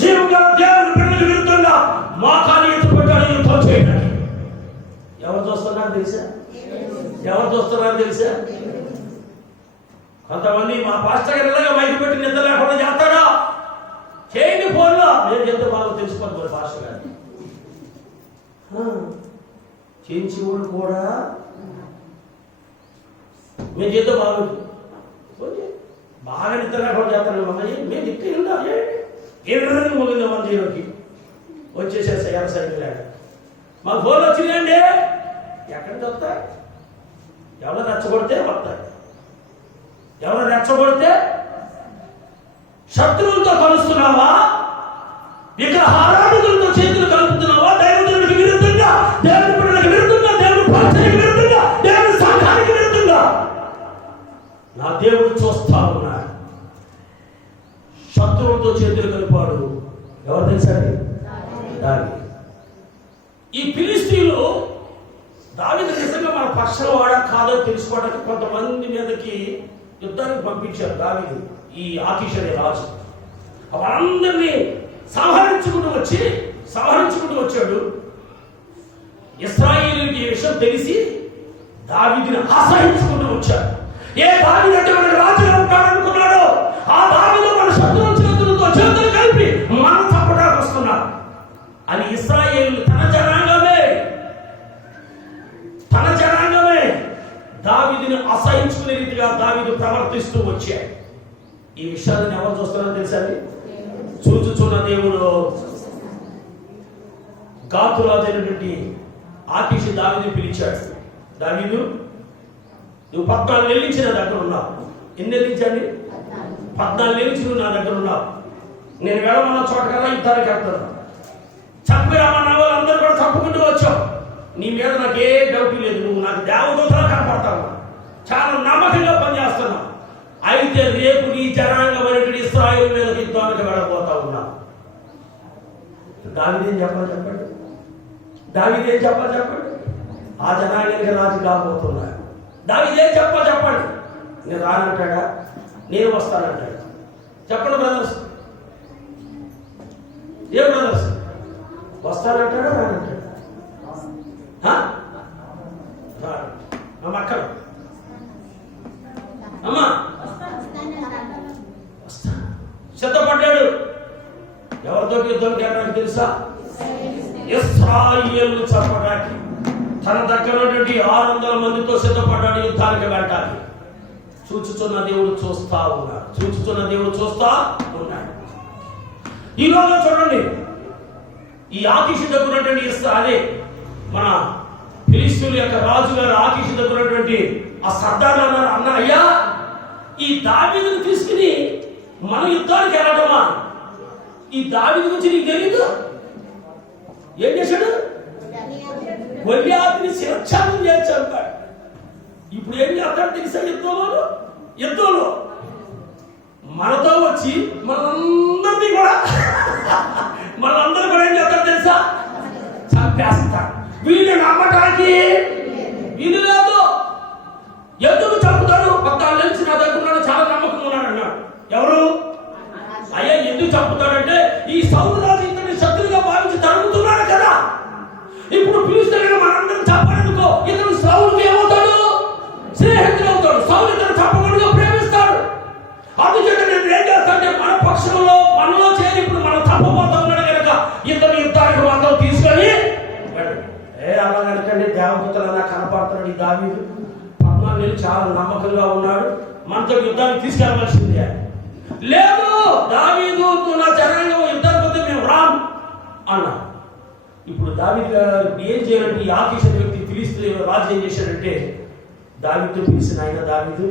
జీవంగా దేవుని బిడ్డలకు విరుద్ధంగా మోకాలు ఎత్తుపెట్టాడు యుద్ధం చేయడానికి. ఎవరు చూస్తున్నారు తెలుసా? కొంతమంది మా పాస్టర్ గారు ఇలాగా మైకి పెట్టి నిద్ర లేకుండా చేస్తాడా? చేయండి ఫోన్లో, నేను చెప్తే బాగా తెలుసుకోవాలి. పాస్టర్ గారు చేయించి కూడా మేము చేద్దో బాగా నిద్ర లేకుండా చేస్తాను. అమ్మాయి మేము దిక్కు ఏడు ముగింది మన జీరోకి వచ్చేసేస్తా. ఎవరు సరిగ్గా లేక మా ఫోన్లు వచ్చినాయండి. ఎక్కడికి వస్తాయి? ఎవరు రెచ్చగొడితే వస్తాయి. ఎవరు రెచ్చగొడితే శత్రువులతో కలుస్తున్నావా? విగ్రహారాధకులతో చేతులు కలుపుతున్నావా? దైవజనుడికి విరుద్ధంగా, దేవుని బిడ్డలకు విరుద్ధంగా, దేవుని పరిచయకు విరుద్ధంగా, దేవుని సంఘానికి విరుద్ధంగా నా దేవుడు చూస్తా ఉన్నాడు. శత్రువులతో చేతులు కలిపాడు. ఎవరు తెలుసా? దావీదు. ఈ ఫిలిష్తీయులు దావీదు నిజంగా మన పక్షం వాడా కాదో తెలుసుకోవడానికి కొంతమంది మీదకి యుద్ధానికి పంపించారు దావీదు, ఈ ఆకీషు అనే రాజు. వాళ్ళందరినీ సంహరించుకుంటూ వచ్చాడు. ఇశ్రాయేలుకి ఈ విషయం తెలిసి దావీదుని ఆశ్రయించుకుంటూ వచ్చాడు. ఏ దావీదు అంటే మన రాజుగా ఉంటాడనుకున్నాడో ఆ దావీదు మన శత్రువుల చేతులతో చేతులు కలిపి మనం చంపడానికి వస్తున్నాడు అని ఇశ్రాయేలు తన జనాంగమే దావీదుని అసహించుకునే రీతిగా దావీదు ప్రవర్తిస్తూ వచ్చాడు. ఈ విషయాన్ని ఎవరు చూస్తున్నారో తెలుసా? చూచుచున్న దేవుడు గాతురాజైనటువంటి ఆకీషు దావీదుని పిలిచాడు. దావీదు, నువ్వు 14 నెలల నుంచి నా దగ్గర ఉన్నావు. ఎన్ని నెలల నుంచి అండి? 14 నెలల నుంచి నువ్వు నా దగ్గర ఉన్నావు. నేను వెళ్ళమన్న చోట కదా యుద్ధానికి వెళ్తున్నాను. చంపి రామన్న వాళ్ళందరూ కూడా చంపుకుంటూ వచ్చావు. నీ మీద నాకు ఏ డౌట్ లేదు. నువ్వు నాకు దేవదూతలా కనపడతావు. చాలా నమ్మకంగా పనిచేస్తున్నావు. అయితే రేపు నీ జనాంగమైనటువంటి ఇశ్రాయేలు మీద యుద్ధానికి వెళ్ళబోతా ఉన్నావు. దావీదేం చెప్పాలి చెప్పండి. ఆ జనాంగానికి రాజు కాబోతున్నాడు. దావీదేం చెప్పండి. నేను రానంటాడా? నేను వస్తానంటాడు. చెప్పండి బ్రదర్స్. ఏ బ్రదర్స్? వస్తానంటాడా? రానంటాడా? అక్కడ అమ్మా సిద్ధపడ్డాడు. ఎవరితో యుద్ధానికి వెళ్ళడానికి తెలుసా? ఇశ్రాయేలు చంపడానికి తన దగ్గర 600 మందితో సిద్ధపడ్డాడు యుద్ధానికి వెళ్ళడానికి. చూచుచున్న దేవుడు చూస్తా ఉన్నాడు. ఈ రోజు చూడండి, ఈ ఆకీషు దగ్గర అదే మన ఫిలిష్తీయుల యొక్క రాజు గారు ఆకీషు దగ్గర ఆ సర్దార్లు అన్నారు, అన్న అయ్యా ఈ దావీదుని తీసుకుని మన యుద్ధానికి వెళ్ళటమా? ఈ దావీదు గురించి నీకు తెలీదు? ఏం చేశాడు? గొల్యాతుని శిరచ్ఛేదం చేసి చంపాడు. ఇప్పుడు ఏం చేస్తాడు తెలుసా? యుద్ధంలో మనతో వచ్చి మనందరినీ కూడా ఏం చేస్తాడు తెలుసా? చంపేస్తాడు. వీళ్ళు నమ్మటానికి వీలు లేదు. ఎందుకు చంపుతాడు? 14 నుంచి నా దగ్గర చాలా నమ్మకం ఉన్నాడు అన్నాడు. ఎవరు? అయ్యా ఎందుకు చంపుతాడంటే ఈ సౌలు రాజు ఇతన్ని శత్రువుగా భావించి తరుగుతున్నాడు కదా. ఇప్పుడు పిలుస్తాడు మనందరం చంపడంతో ఇతను సౌలుకి ఏమవుతాడు? స్నేహితుడు అవుతాడు. సౌలు ఇతను చంపకుండా ప్రేమిస్తాడు. అందుచేత నేను ఏం చేస్తానంటే మన పక్షంలో మనలో చేరి ఇప్పుడు మనం చంపబోతా ఉన్నాడు కనుక ఇతను యుద్ధానికి మాత్రం తీసుకొని అలా కనుకండి. దేవదూతలు కనపడుతున్నాడు. ఈ దావీదు 14 నెలలు చాలా నమ్మకంగా ఉన్నాడు. మనతో యుద్ధానికి తీసుకెళ్ళవలసిందే. లేదు, దావీదు నా జనాంగం యుద్ధానికి పోతే మేము రాం అన్నా. ఇప్పుడు దావీదు ఏం చేయాలంటే ఈ ఆకీష్ అనే వ్యక్తి ఫిలిష్తీయుల రాజు ఏం చేశాడంటే దావీదుతో పిలిచిన ఆయన, దావీదు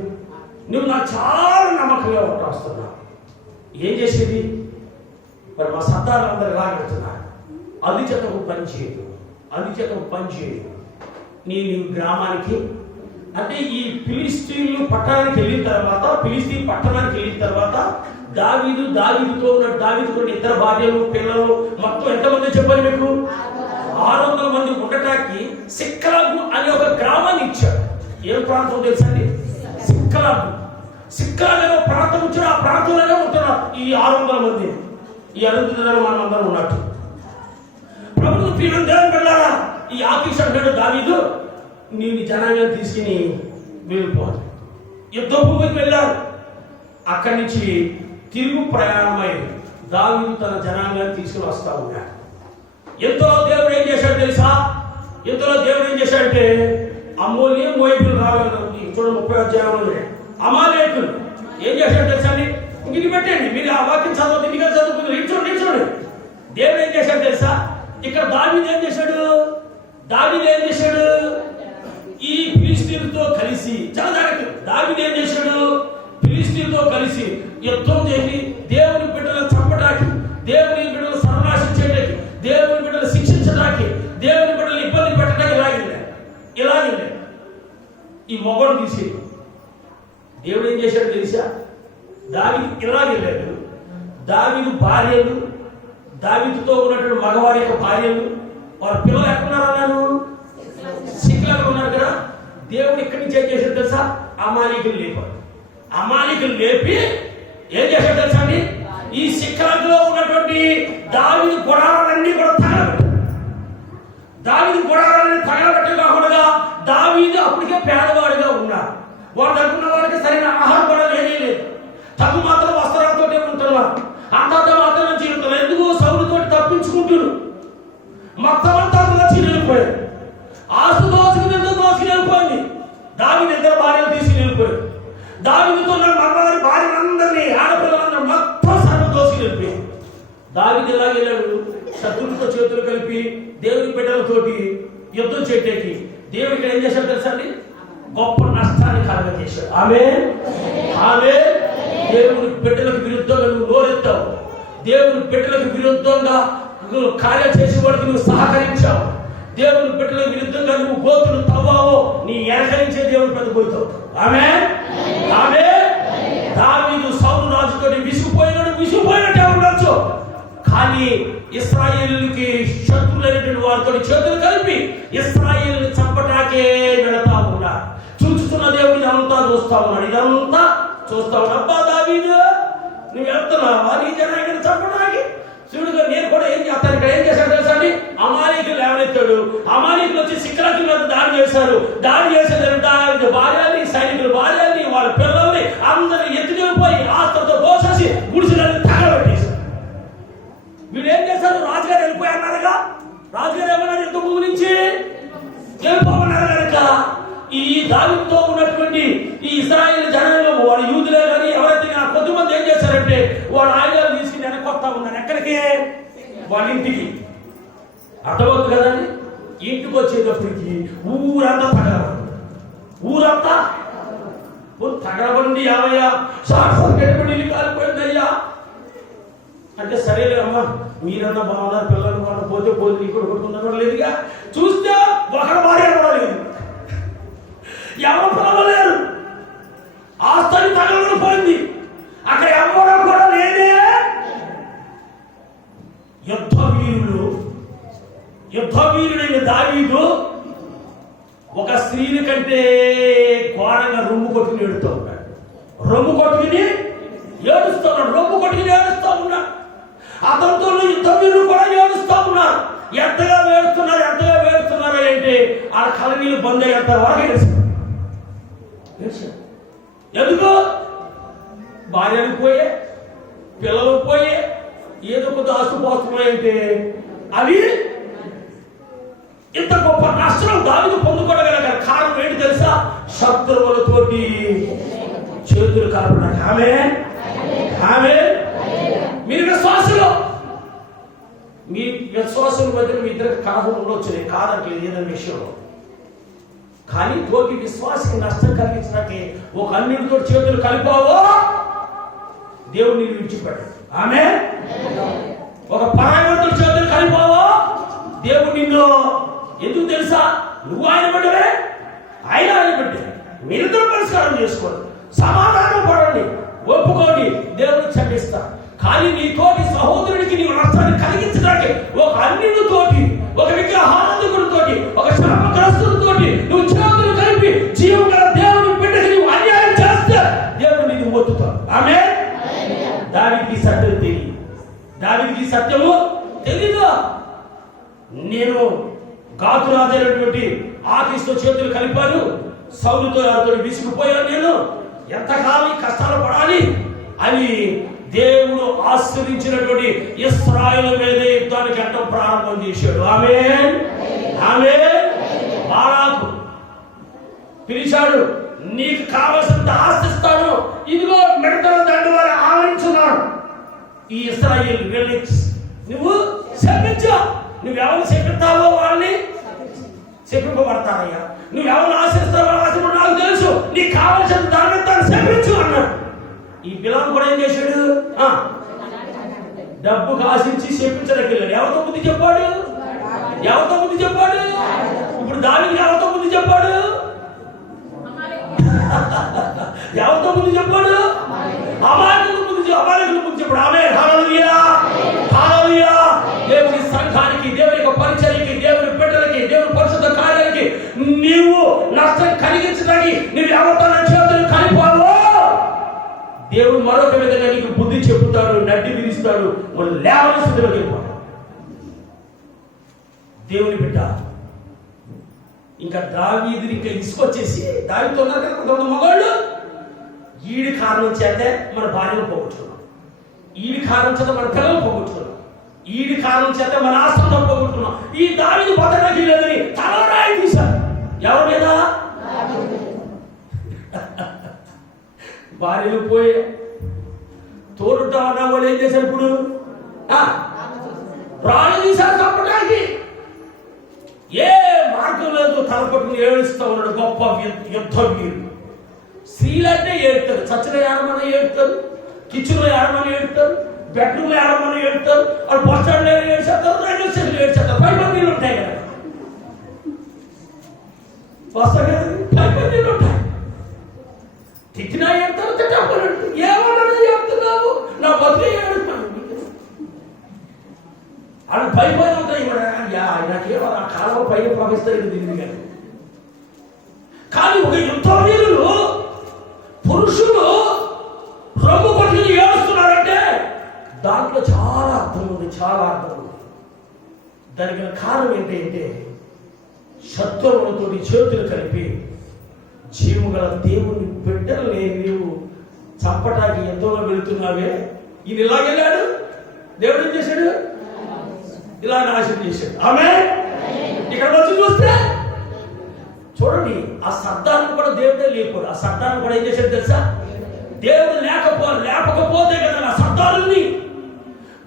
నువ్వు నాకు చాలా నమ్మకంగా వస్తున్నావు. ఏం చేసేది? మరి మా సర్దారులందరూ ఎలాగెడుతున్నారు? అందుచేత ఒక పని చేయదు. నీ గ్రామానికి అంటే ఈ ఫిలిష్తీయులు పట్టణానికి వెళ్ళిన తర్వాత, ఫిలిష్తీన్ పట్టణానికి వెళ్ళిన తర్వాత దావీదుతో ఉన్న దావీదుకు ఇద్దరు భార్యలు, పిల్లలు మొత్తం ఎంతమంది చెప్పాలి మీకు? 600 మంది ఉండటానికి సిక్లగు అనే ఒక గ్రామాన్ని ఇచ్చాడు. ఏం ప్రాంతం తెలుసండి? సిక్లగు అనే ఒక ప్రాంతం ఇచ్చాడు. ఆ ప్రాంతంలోనే ఉంటున్నారు ఈ 600 మంది. ఈ అరుణాచలం మనం అందరం ఉన్నట్టు. ప్రభుత్వ ప్రియులు దేవుని బిడ్డలారా, ఈ ఆకీష్ అంటాడు దావీదు నేను జనాంగం తీసుకుని వెళ్ళిపోవాలి. యుద్ధ భూమికి వెళ్ళారు. అక్కడి నుంచి తిరుగు ప్రయాణమై దావీదు తన జనాంగాన్ని తీసుకుని వస్తా ఉన్నాడు. ఇంతలో దేవుడు ఏం చేశాడు తెలుసా? అమ్మోని మోయిబులు రావాలి. చూడండి 30వ అధ్యాయంలో అమాలేకులు ఏం చేశాడు తెలుసా అండి? ఇది పెట్టండి, మీరు ఆ వాక్యం చదవద్దు, ఇంటికి చదువుకుంటారు. నిల్చోండి. దేవుడు ఏం చేశాడు తెలుసా? ఇక్కడ దావీదు ఏం చేశాడు? ఈ ఫిలిష్తీయులతో కలిసి చాలా జాగ్రత్త. దావీదు ఏం చేశాడు? ఫిలిష్తీయులతో కలిసి యుద్ధం చేసి దేవుని బిడ్డలను చంపడానికి, దేవుని బిడ్డలను సర్వనాశనం చేయడానికి, దేవుని బిడ్డలను శిక్షించడానికి, దేవుని బిడ్డలను ఇబ్బంది పెట్టడానికి ఇలాగే ఈ మొగోడు తీసి దేవుడు ఏం చేశాడు తెలుసా? దావీదు ఇలాగెళ్ళాడు. దావీదు భార్యలు, దావీదుతో ఉన్నటువంటి మగవారి యొక్క భార్యలు, వారి పిల్లలు ఎక్కడున్నారు అన్నాడు? సిక్లగులో ఉన్నారు కదా. దేవుడు ఇక్కడి నుంచి ఏం చేశాడు తెలుసా? అమాలేకులు లేపి ఏం చేశాడు తెలుసా అండి? ఈ సిక్లగులో ఉన్నటువంటి దావీదు గుడారాలన్నీ కూడా తగలబెట్టి కాకుండా దావీదు అప్పటికే పేదవాడిగా ఉన్నాడు. వాడు తగ్గున్న వాడికి సరైన ఆహారం కూడా లేదు. తగ్గు మాత్రం వస్త్రాలతో ఉంటున్నారు. అంతంత మాత్రం నుంచి ఎందుకు సౌలుతో తప్పించుకుంటున్నారు. మొత్తం అంతా వెళ్ళిపోయాడు. ఆస్తు దోసుకుని వెళ్ళిపోయింది. దావీదు ఇద్దరు భార్యలు తీసుకుని వెళ్ళిపోయాడు. దావీదుతో మగవారి భార్యలందరినీ, ఆడపిల్లలందరూ మొత్తం సర్వ దోసుకుని వెళ్ళిపోయాడు. దావీదు ఎలా వెళ్ళాడు? శత్రువులతో చేతులు కలిపి దేవుని బిడ్డలతోటి యుద్ధం చేయడానికి దేవుడు ఇక్కడ ఏం చేశాడు తెలుసా అండి? గొప్ప నష్టాన్ని కలగజేశాడు. ఆమె దేవుని బిడ్డలకు విరుద్ధంగా నువ్వు నోరెత్తావు. దేవుని బిడ్డలకు విరుద్ధంగా నువ్వు కార్యం చేసేవాడికి నువ్వు సహకరించావు. దేవుని బిడ్డలకు విరుద్ధంగా నువ్వు గోతులు తవ్వావో నీ ఏకరించే దేవుని పెద్ద పోతావు. ఆమె దావీదు సౌలు రాజుతో విసిగిపోయినట్టే ఉండొచ్చు. కానీ ఇశ్రాయేలుకి శత్రులైనటువంటి వారితో చేతులు కలిపి ఇశ్రాయేలుని చంపటాకే వెళతా ఉన్నాడు. చూస్తున్న దేవుడిని అంతా చూస్తా ఉన్నాడు. అబ్బా దావీదు నువ్వు వెళ్తున్నావా నీ జనాంగాన్ని చంపడానికి? శివుడుగా నేను కూడా ఏం చేస్తాను? ఇక్కడ ఏం చేశాడు తెలుసా అండి? అమాలేకులు లేవనెత్తాడు. అమాలేకులు వచ్చి సిక్లగు మీద దాడి చేశారు. దాడి చేసేది భార్యల్ని, సైనికులు భార్యల్ని, వాళ్ళ పిల్లల్ని అందరూ ఎత్తుకెళ్ళిపోయి ఆస్తితో దోసేసి గుడిసెలన్నీ తగలబెట్టేశారు. వీళ్ళు ఏం చేశారు? రాజుగారు వెళ్ళిపోయారన్నారుగా. రాజుగారు ఏమన్నారు? యుద్ధ భూమి నుంచి వెళ్ళిపోమన్నారు కనుక ఈ దావీదుతో ఉన్నటువంటి ఈ ఇశ్రాయేలు జనాంగం, వాళ్ళ యూదులే కానీ ఎవరైతే కొద్దిమంది ఏం చేశారంటే వాళ్ళ ఆయుధాలు తీసుకుని వెనకొస్తా ఉన్నారు. ఎక్కడికి? వాళ్ళ ఇంటికి. అర్థమవుతుంది కదండి. ఇంటికి వచ్చేటప్పటికి ఊరంతా తగలబండి యావయ్యా, గడిపడి ఇల్లు కాలిపోయింది అయ్యా అంటే సరేలే అమ్మా మీరన్నా బాగున్నారు, పిల్లలు వాళ్ళు పోతే పోతే ఇక్కడ కొట్టుకుందా కూడా లేదుగా. చూస్తే ఒకరి భార్య కూడా లేదు, ఎవరు పిలవలేరు, ఆస్తని తగలడం పోయింది, అక్కడ ఎవరో కూడా లేదే. యుద్ధవీరుడైన దావీదు ఒక స్త్రీని కంటే ఘోరంగా రొమ్ము కొట్టుకుని ఏడుస్తూ ఉన్నాడు. రొమ్ము కొట్టుకుని ఏడుస్తూ ఉన్నాడు. అతనితో యుద్ధవీరులు కూడా ఏడుస్తూ ఉన్నారు. ఎంతగా వేడుస్తున్నారు అంటే ఆ కలనీళ్ళు బంద్ అయ్యేంత వరకు ఏడుస్తారు. ఎందుకు? భార్యలు పోయే, పిల్లలు పోయే, ఏదో కొద్ది ఆస్తుపోతున్నాయంటే అవి ఇంత గొప్ప నష్టం దావీదు పొందుకోవడం కారణం ఏంటి తెలుసా? శత్రువులతోటి చేతులు కలపడానికి. ఆమె మీరు విశ్వాసులు, మీ విశ్వాసుల మధ్య మీ ఇద్దరికి కలహం ఉండొచ్చు, నేను కాదట్లేదు ఏదైనా విషయంలో. కానీ తోటి విశ్వాసకి నష్టం కలిగించడానికి ఒక అన్నిటితో చేతులు కలిపావో దేవుడు నిన్ను విడిచిపెట్టాడు. ఆమె ఒక పరాయణతో చేతులు కలిపావో దేవుడు నిన్ను, ఎందుకు తెలుసా? నువ్వు ఆయన బిడ్డవే, ఆయన బిడ్డే, మీరిద్దరు పరిష్కారం చేసుకోండి, సమాధానం పడండి, ఒప్పుకోండి, దేవుడు క్షమిస్తా. కానీ నీతోటి సహోదరుడికి నీవు నష్టాన్ని కలిగించడానికి ఒక అన్యుడితోటి, ఒక విగ్రహానందకుడితోటి, ఒక శాపగ్రస్తుడితోటి నువ్వు చేతులు కలిపి జీవం గల దేవుని బిడ్డకి నువ్వు అన్యాయం చేస్తే దేవుడు నీకు మొత్తుతాడు. ఆమె దావీదుకి సత్యం తెలియదు, దావీదుకి సత్యము తెలీదు. నేను గాతు రాజైనటువంటి ఆకీషుతో చేతులు కలిపాను, సౌలుతో ఎవరితో విసిగిపోయాను, నేను ఎంతకాలం కష్టాలు పడాలి అని దేవుడు ఆశ్రయించినటువంటి ఇశ్రాయేలు మీద యుద్ధానికి అడ్డం ప్రారంభం చేశాడు. ఆమె బారాకు పిలిచాడు, నీకు కావలసినంత ఆశిస్తాను, ఇదిగో మిడతల దండు వారు ఆవరించున్నాడు. ఈ ఇశ్రాయేలు వెళ్ళి నువ్వు శపించు, నువ్వెవరు శపిస్తావో వాళ్ళని శపింపబడతారయ్యా, నువ్వెవరు ఆశిస్తావో ఆశిస్తావో నాకు తెలుసు, నీకు కావలసిన దాన్ని తాను శపించు అన్నాడు. ఈ బిలాం కూడా ఏం చేశాడు? డబ్బుకు ఆశించి శపించడానికి వెళ్ళాడు. ఎవరితో బుద్ధి చెప్పాడు? ఇప్పుడు దానికి ఎవరితో బుద్ధి చెప్పాడు? అమాయకులకు బుద్ధి చెప్పాడు. ఆమె హల్లెలూయా, హల్లెలూయా. దేవుని సంఘానికి, దేవుని యొక్క పరిచర్యకి, దేవుని బిడ్డలకి, దేవుని పరిశుద్ధ కార్యాలకి నీవు నష్టం కలిగించడానికి నువ్వు ఎవరితో చేతులు కలిపావో దేవుడు మరొక విధంగా నీకు బుద్ధి చెబుతాడు, నడ్డి విధిస్తాడు, లేవని స్థితిలో వెళ్ళిపోతాడు. దేవుని బిడ్డ ఇంకా దావీదుని ఇంకా ఇసుకొచ్చేసి దావీదుతో ఉన్నారు కదా కొంతమంది మగవాళ్ళు, ఈడి కారణం చేతే మన భార్యను పోగొట్టుకున్నాం, ఈడి కారణం చేత మన పిల్లలు పోగొట్టుకున్నాం, ఈడి కారణం చేత మన ఆస్తంతో పోగొట్టుకున్నాం. ఈ దావీదు బతకడానికి లేదని తలరాయి తీశారు. ఎవరి మీద? భార్యలు పోయే తోడుంటామన్నా వాళ్ళు ఏం చేశారు? ఇప్పుడు ప్రాణం తీశారు చంపడానికి. ఏ మార్గం లేదు, తలపట్టుకుని ఏడుస్తూ ఉన్నాడు గొప్ప యుద్ధ వీరుడు. స్త్రీలంటే ఏడుతారు, చచ్చిన ఏడమని ఏడుతారు, కిచెన్లో ఏడమని ఏడుతారు, బెడ్రూమ్లో ఏడమని ఏడుతారు, వాళ్ళు బస్ స్టాండ్లో ఏడ్చేస్తారు, రైల్వే స్టేషన్లో ఏడ్చేస్తారు. 5 మందిలు ఉంటాయి కదా, వస్తాయి కదా, 5 మందిలు ఉంటాయి. తిట్టినా ఏడుతారు, తిట్టకపోతే ఏమన్నా చెప్తున్నావు, నా బతుకే ఏడుతున్నాను. అది పైన ఉంటాయి ఆయనకేమో ఆ కాలంలో పైన ప్రవేశిస్తాడు దీన్ని కానీ. కానీ ఒక యుద్ధ వీరులు పురుషులు రొమ్ము కొట్టుకుని ఏడుస్తున్నారంటే దాంట్లో చాలా అర్థం ఉంది. దానికి కారణం ఏంటంటే శత్రువులతో చేతులు కలిపి జీవము గల దేవుని బిడ్డల్ని నీవు చంపటానికి ఎంతో వెళుతున్నావే. ఈయన ఇలాగెళ్ళాడు, దేవుడు ఏం చేశాడు? ఇలా నాశనం చేశాడు. ఆమె ఇక్కడ వచ్చి చూస్తే చూడండి, ఆ శబ్దాన్ని కూడా దేవుడే లేకపోడు. ఆ శబ్దాన్ని కూడా ఏం చేశాడు తెలుసా? దేవుడు లేకపోతే కదా ఆ శబ్దాలని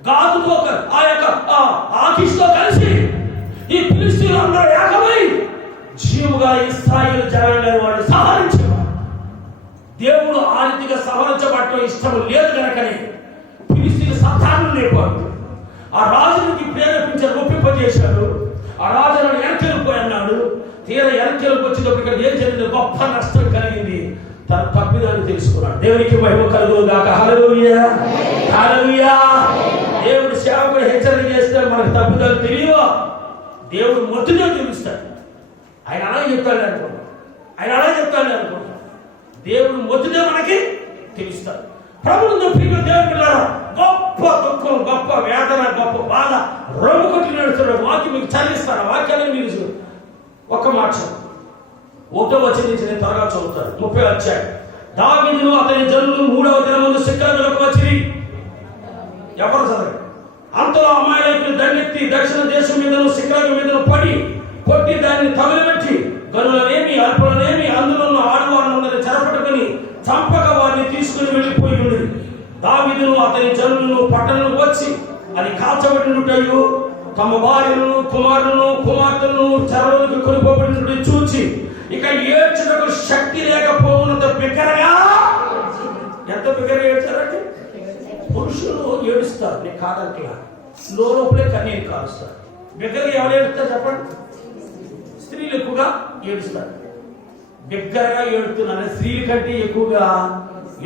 గాతుతో ఆ యొక్క ఆకీషుతో కలిసి ఈ ఫిలిష్తీయులందరూ ఏకమై జీవుగా ఇశ్రాయేలు జనాంగాన్ని వాడు సంహరించేవాడు. దేవుడు ఆ రీతిగా సంహరించబడటం ఇష్టం లేదు కనుకనే ఫిలిష్తీయుల శబ్దాలను లేపాడు. ఆ రాజు చేశాడు. ఆ రాజు వెనక్కి వెళ్ళిపోయి అన్నాడు. తీర వెనక్కి వచ్చినప్పుడు ఏం జరిగింది? గొప్ప నష్టం కలిగింది. తన తప్పిదాన్ని తెలుసుకున్నాడు. దేవునికి మహిమ కలుగును గాక. హల్లెలూయా, హల్లెలూయా. దేవుడు సేవకుడు హెచ్చరిక చేస్తే మనకు తప్పిదాలు తెలియవు. దేవుడు మొత్తుగా తెలుస్తాడు. ఆయన అలా చెప్తాడు అనుకుంటాం. దేవుడు మొత్తుగా మనకి తెలుస్తాడు. ప్రభుత్వం ప్రియ దేవుడు గొప్ప దుఃఖం, గొప్ప వేదన, గొప్ప బాధ రొమ్ము కొట్టి నడుస్తున్నాడు. వాక్యం మీకు చదివిస్తాను. వాక్యాన్ని మీరు ఒక్క మాట 1వ వచనం నుంచి నేను త్వరగా చదువుతాను. 30 అధ్యాయం. దావీదును అతని జనులు 3వ దినమందు సిక్లగులకు వచ్చిరి. ఎవరు చదవండి. అంతలో అమాలేకులు దండెత్తి దక్షిణ దేశం మీదను సిక్లగు మీదను పడి కొట్టి దాన్ని తగులబెట్టి గనులనేమి అల్పులనేమి అందులో ఆడవాళ్ళందరినీ చెరపట్టుకుని చంపక వారిని తీసుకుని వెళ్ళిపోయి ఉంది. దావీదును అతని జనులను పట్టణం వచ్చి అది కాల్చబడినట్టయు తమ భార్యలను కుమారులను కుమార్తెలను చెరలోకి కొనిపోబడినట్టు చూచి ఇక ఏడ్చుటకు శక్తి లేకపోవునంత బిగ్గరగా, ఎంత బిగ్గరగా ఏడ్చారంటే పురుషులు ఏడుస్తారు. నేను కాదంటలా, లోపలే కన్నీరు కాలుస్తారు. బిగ్గరగా ఎవరు ఏడుస్తారు చెప్పండి? స్త్రీలు ఎక్కువగా ఏడుస్తారు. బిగ్గరగా ఏడుతున్నారు. స్త్రీల కంటే ఎక్కువగా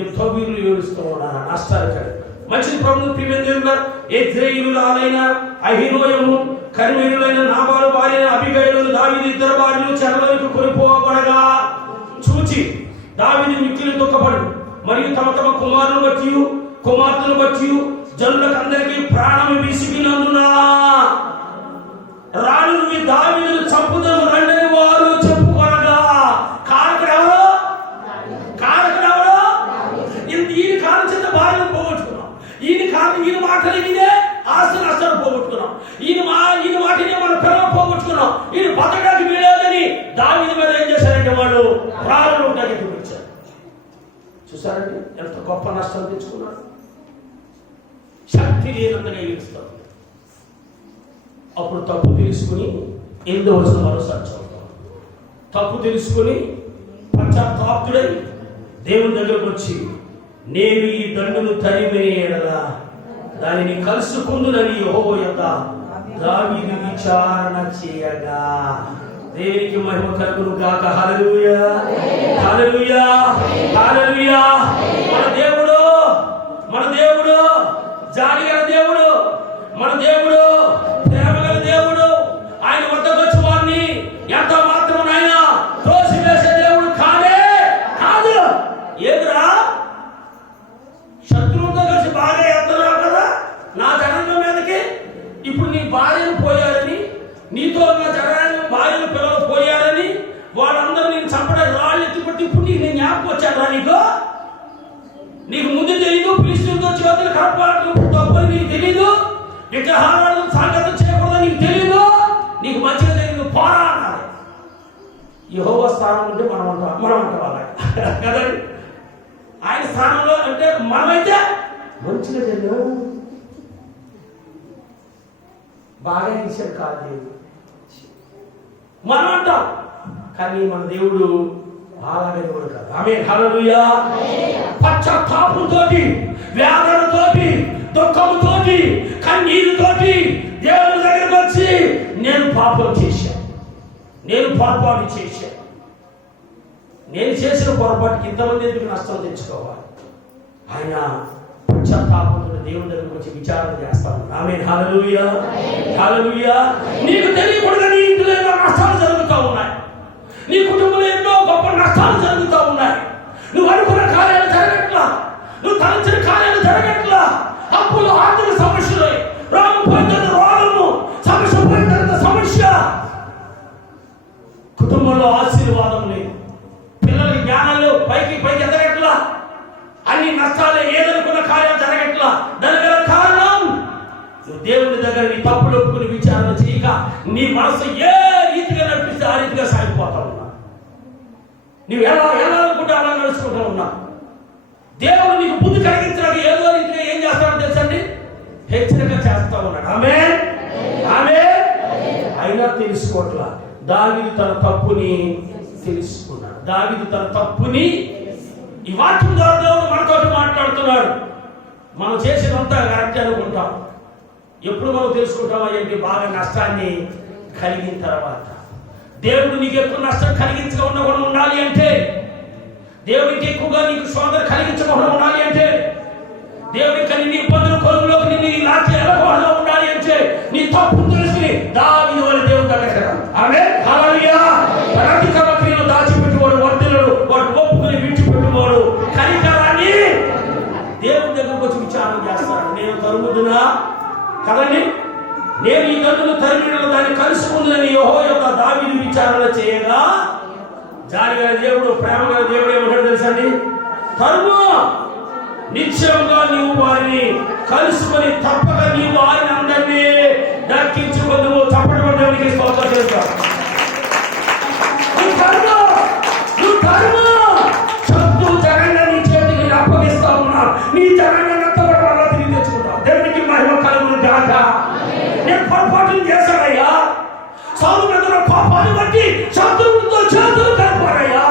యుద్ధ వీరులు ఏడుస్తూ ఉన్నారు. నష్టాలు కలిగి మంచి ప్రభుత్వ ప్రియమైన ఎజ్రేయులైన అహిరోయము కర్మేయులైన నాబాలు భార్య అబిగయలు దావీదు ఇద్దరు భార్యలు చెరలోకి కొనిపోబడగా చూచి దావీదు మిక్కిలి దుఃఖపడు. మరియు తమ తమ కుమారులను బట్టి కుమార్తెను బట్టి జనులకు అందరికీ ప్రాణం విసిగినందున రాణు దావీదును చంపుదను రండని వారు చెప్పుకొనగా కారకుడెవరో ఈయన కాలం చేత భార్యను పోగొట్టుకున్నాం. ఈయన మాటలు వినే ఆస్తి నష్టాలు పోగొట్టుకున్నాం. ఈయన మాటనే మన పిల్లలు పోగొట్టుకున్నాం. ఈయన బతకడానికి వీలేదని దావీదు మీద ఏం చేశారంటే వాళ్ళు ప్రాణులు ఉంటాయి చూపించారు. చూసారండి ఎంత గొప్ప నష్టాలు తెచ్చుకున్నారు. శక్తి లేనంతగా ఏడుస్తారు. అప్పుడు తప్పు తెలుసుకుని 8వ వచనం మరోసారి చదువుతాం. తప్పు తెలుసుకుని పశ్చాత్తాపుడై దేవుని దగ్గరకు వచ్చి నేను ఈ దండును తరిమే ఎడలా దానిని కలుసుకుందునని యెహోవా యొద్ద దావీదు విచారణ చేయగా. దేవునికి మహిమ కలుగును గాక. హల్లెలూయా, హల్లెలూయా, హల్లెలూయా. మన దేవుడు జాలి గల దేవుడు, మన దేవుడు ప్రేమ గల దేవుడు. ఆయన వద్దకు వచ్చి వారిని ఎంత మాత్రం ఆయన త్రోసివేసే దేవుడు కాదు. ఏదురా శత్రువుతో కలిసి బాగా ఎత్తున్నావు కదా నా జనాంగం మీదకి. ఇప్పుడు నీ భార్యను పోయారని, నీతో నా జనాంగం భార్యను పిల్లలు పోయారని వాళ్ళందరూ నేను చంపడానికి రాళ్ళు ఎత్తుపట్టి ఇప్పుడు నీకు నేను జ్ఞాపకం వచ్చాను. నీకు ముందు తెలీదు. ఫిలిష్తీయులతో చేతులు కలపాలని తప్పని నీకు తెలీదు. విగ్రహాలను సాగతం చేయకూడదని నీకు తెలీదు. నీకు మంచిగా తెలియదు. పోరా అన్నారు. యెహోవా స్థానం ఉంటే మనం అంట వాళ్ళకి కదండి. ఆయన స్థానంలో అంటే మనమైతే మంచిగా తెలియదు. బాగా చేశాడు కాదు మనం అంటాం. కానీ మన దేవుడు అలాగే దేవుడు కాదు. ఆమేన్, హల్లెలూయా. పశ్చాత్తాపంతోటి, వేదనతోటి, దుఃఖంతోటి, కన్నీరుతోటి దేవుని దగ్గరకు వచ్చి నేను పాపం చేశాను, నేను పొరపాటు చేశాను, నేను చేసిన పొరపాటుకి ఇంతమంది ఎందుకు నష్టం తెచ్చుకోవాలి. ఆయన పశ్చాత్తాపంతో దేవుని దగ్గరకు వచ్చి విచారణ చేస్తాను. ఆమేన్, హల్లెలూయా, హల్లెలూయా. నీకు తెలియకుండా నీ ఇంట్లో ఎన్నో నష్టాలు జరుగుతూ ఉన్నాయి. నీ కుటుంబంలో ఎన్నో గొప్ప నష్టాలు జరుగుతూ ఉన్నాయి. నువ్వు అనుకున్న కార్యాలు జరగట్లా, నువ్వు తలచిన కార్యాలు జరగట్లా. అప్పులు, ఆర్థిక సమస్యలు, రోగము సమస్య పోయిన సమస్య, కుటుంబంలో ఆశీర్వాదం లేదు, పిల్లల జ్ఞానాలు పైకి ఎదగట్లా, అన్ని నష్టాలే, ఏదనుకున్న కార్యాలు జరగట్లా. దానికి గల కారణం నువ్వు దేవుని దగ్గర నీ తప్పులు ఒప్పుకుని విచారణ చేయక నీ మనసు ఏ రీతిగా నడిపిస్తే ఆ రీతిగా సాగిపోతా ఉన్నా. నువ్వు ఎలా అనుకుంటే అలా నడుచుకుంటూ ఉన్నా. దేవుడు నీకు బుద్ధి కలిగించడానికి ఏదో రీతిగా ఏం చేస్తాడో తెలుసండి, హెచ్చరిక చేస్తా ఉన్నాడు. ఆమేన్, ఆమేన్. అయినా తెలుసుకోవట్లా. దావీదు తన తప్పుని తెలుసుకున్నాడు. దావీదు తన తప్పుని ఈ వాక్యం ద్వారా దేవుడు మనతో మాట్లాడుతున్నాడు. మనం చేసినంతా కరెక్ట్ అనుకుంటాం. ఎప్పుడు మనం తెలుసుకుంటామా ఏంటి? బాగా నష్టాన్ని కలిగిన తర్వాత. దేవుడు నీకు ఎక్కువ నష్టం కలిగించకుండా ఉండాలి అంటే, దేవుడికి ఎక్కువగా నీకు శోధన కలిగించకుండా ఉండాలి అంటే, దేవుడికి నిన్ను ఇబ్బందులు కొలుగులోకి నిన్ను లాచి ఎలగకుండా ఉండాలి అంటే, నీ తప్పు తెలుసుకుని దావీదు వలె దేవుని దగ్గర ఆమె హల్లెలూయా. ప్రతికమ క్రియలు దాచిపెట్టుకోడు, వర్ధులను వాడు ఒప్పుకుని విడిచిపెట్టుకోడు. కనికరాన్ని దేవుని దగ్గరకు వచ్చి విచారణ చేస్తాడు. నేను తరుముదునా కదండి, నేను ఈ గంటలు తరిమిన దాన్ని కలుసుకుందని యెహోవా దావీదు విచారణ చేయగా, జాలిగల దేవుడు, ప్రేమగల దేవుడు ఏమంటాడు తెలుసండి? తరుము, నిశ్చయంగా నీవు వారిని కలుసుకొని తప్పక నీవు ఆయన అందరినీ దక్కించుకొని నువ్వు చప్పటి దేవునికి స్తోత్రం చేస్తావు. శత్రువు జగంగా నీ చేతికి అప్పగిస్తా ఉన్నా, నీ జగంగా నత్తబడి వల్ల తిరిగి తెచ్చుకుంటావు. దేవునికి మహిమ కలుగును గాక. నేను పొరపాటులు చేశానయ్యా, సౌలు మీద పాపాన్ని బట్టి శత్రువులతో చేతులు కలిపారయ్యా,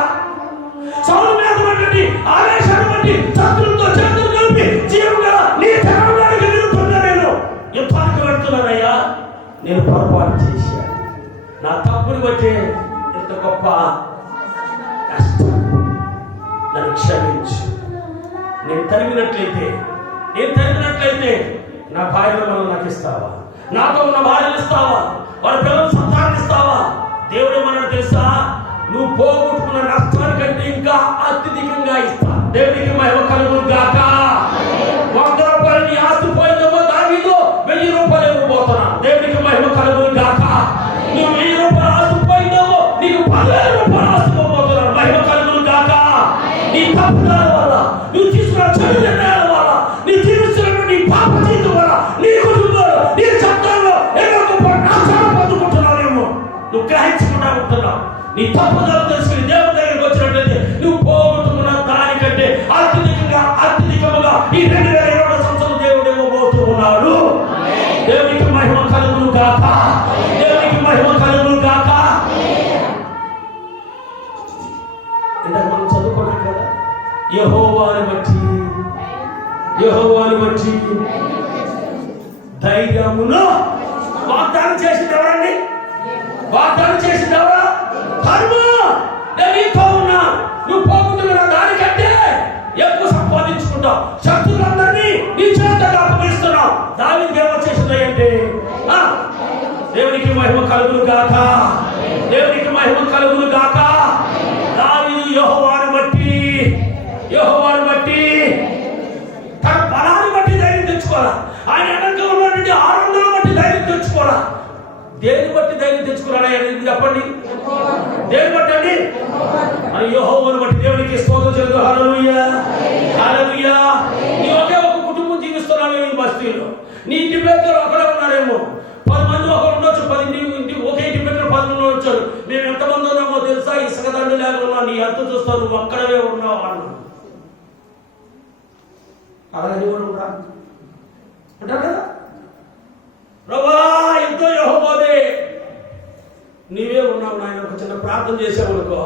సౌలు మీద బట్టి ఆవేశాన్ని బట్టి శత్రువులతో చేతులు కలిపి జీవుగా నీ జగంగానికి విరుద్ధంగా నేను యుద్ధానికి వెళ్తున్నానయ్యా. నేను పొరపాటు చేశాను, నా తప్పుని బట్టి ఎంత గొప్ప కష్టం, నన్ను క్షమించు. నేను తరిమినట్లయితే నా భార్యను నాకు ఇస్తావా? నాతో ఉన్న భార్యలు ఇస్తావా? వారి పిల్లలు సంతానం ఇస్తావా? దేవుడు ఏమన్నా తెలుసా? నువ్వు పోగొట్టుకున్న నష్టానికంటే ఇంకా అత్యధికంగా ఇస్తా. దేవునికి మహిమ కలుగును గాక. 100 రూపాయలు నీ ఆస్తి పోయిందేమో, దావీదు 1000 రూపాయలు ఇవ్వబోతున్నా. దేవునికి మహిమ కలుగును గాక. నువ్వు 1000 రూపాయలు ఆస్తి పోయిందేమో, నీకు 10,000 రూపాయలు ఆస్తి ఇవ్వబోతున్నా. మహిమ కలుగును గాక. నీ తప్పుదాల వల్ల, నువ్వు తీసుకున్న చెడు నిర్ణయాల వల్ల, నీ జీవిస్తున్న నీ పాప జీవితం వల్ల, నీ కుటుంబంలో, నీ చట్టాల్లో ఏదో గొప్ప నాశనం పొందుకుంటున్నావేమో, నువ్వు గ్రహించకుండా ఉంటున్నావు. నీ తప్పుదాలు తెలుసుకుని దేవుని దగ్గరికి వచ్చినట్లయితే నువ్వు పోగొట్టుకున్న దానికంటే అత్యధికముగా ఈ 2020 సంవత్సరం దేవుడు ఇవ్వబోతూ ఉన్నాడు. దేవునికి మహిమ కలుగును గాక. దేవునికి మహిమ కలుగును గాక. ఇందాక మనం చదువుకున్నాం కదా, యెహోవాను బట్టి ధైర్యమును వాగ్దానం చేసింది ఎవరండి? వాగ్దానం చేసింది ఎవరా? కర్మ. నేను నీతో ఉన్నా, నువ్వు పోగొట్టుకున్న దానికంటే ఎక్కువ సంపాదించుకుంటావు. శత్రులందరినీ నీ చేతులకు అప్పగిస్తున్నావు. దావీదు ఏమో చేసింది అంటే, దేవునికి మహిమ కలుగును గాక. దేవునికి మహిమ కలుగును గాక. దావీదు యెహోవాను బట్టి తన బలాన్ని బట్టి ధైర్యం తెచ్చుకోవాలా. ఆయన వెనక ఉన్నటువంటి ఆనందాన్ని బట్టి ధైర్యం తెచ్చుకోవాలా. దేని బట్టి ధైర్యం తెచ్చుకున్నాడా చెప్పండి? దేని బట్టి అండి? యెహోవాను బట్టి. దేవునికి స్తోత్రం చెల్లు. హల్లెలూయా, హల్లెలూయా. నీ ఒకే ఒక కుటుంబం జీవిస్తున్నావేమో ఈ బస్తీలో. నీ ఇంటి పెద్దలు ఒకడే ఉన్నారేమో, 10 మంది ఒకరు ఉండొచ్చు, 10 ఇంటి ఒకే ఇంటి పెద్దలు 10 మంది వచ్చారు. మేము ఎంతమంది ఉన్నామో తెలుసా? ఇసుక దండు లేకుండా నీ ఎంత చూస్తావు, నువ్వు ఒక్కడవే ఉన్నావు అన్నాడు. అలాగే కూడా ఉంటారు కదా. ప్రభా ఎంతో యెహోవాదే, నీవే ఉన్నావు నాయన. ఒక చిన్న ప్రార్థన చేసామనుకో,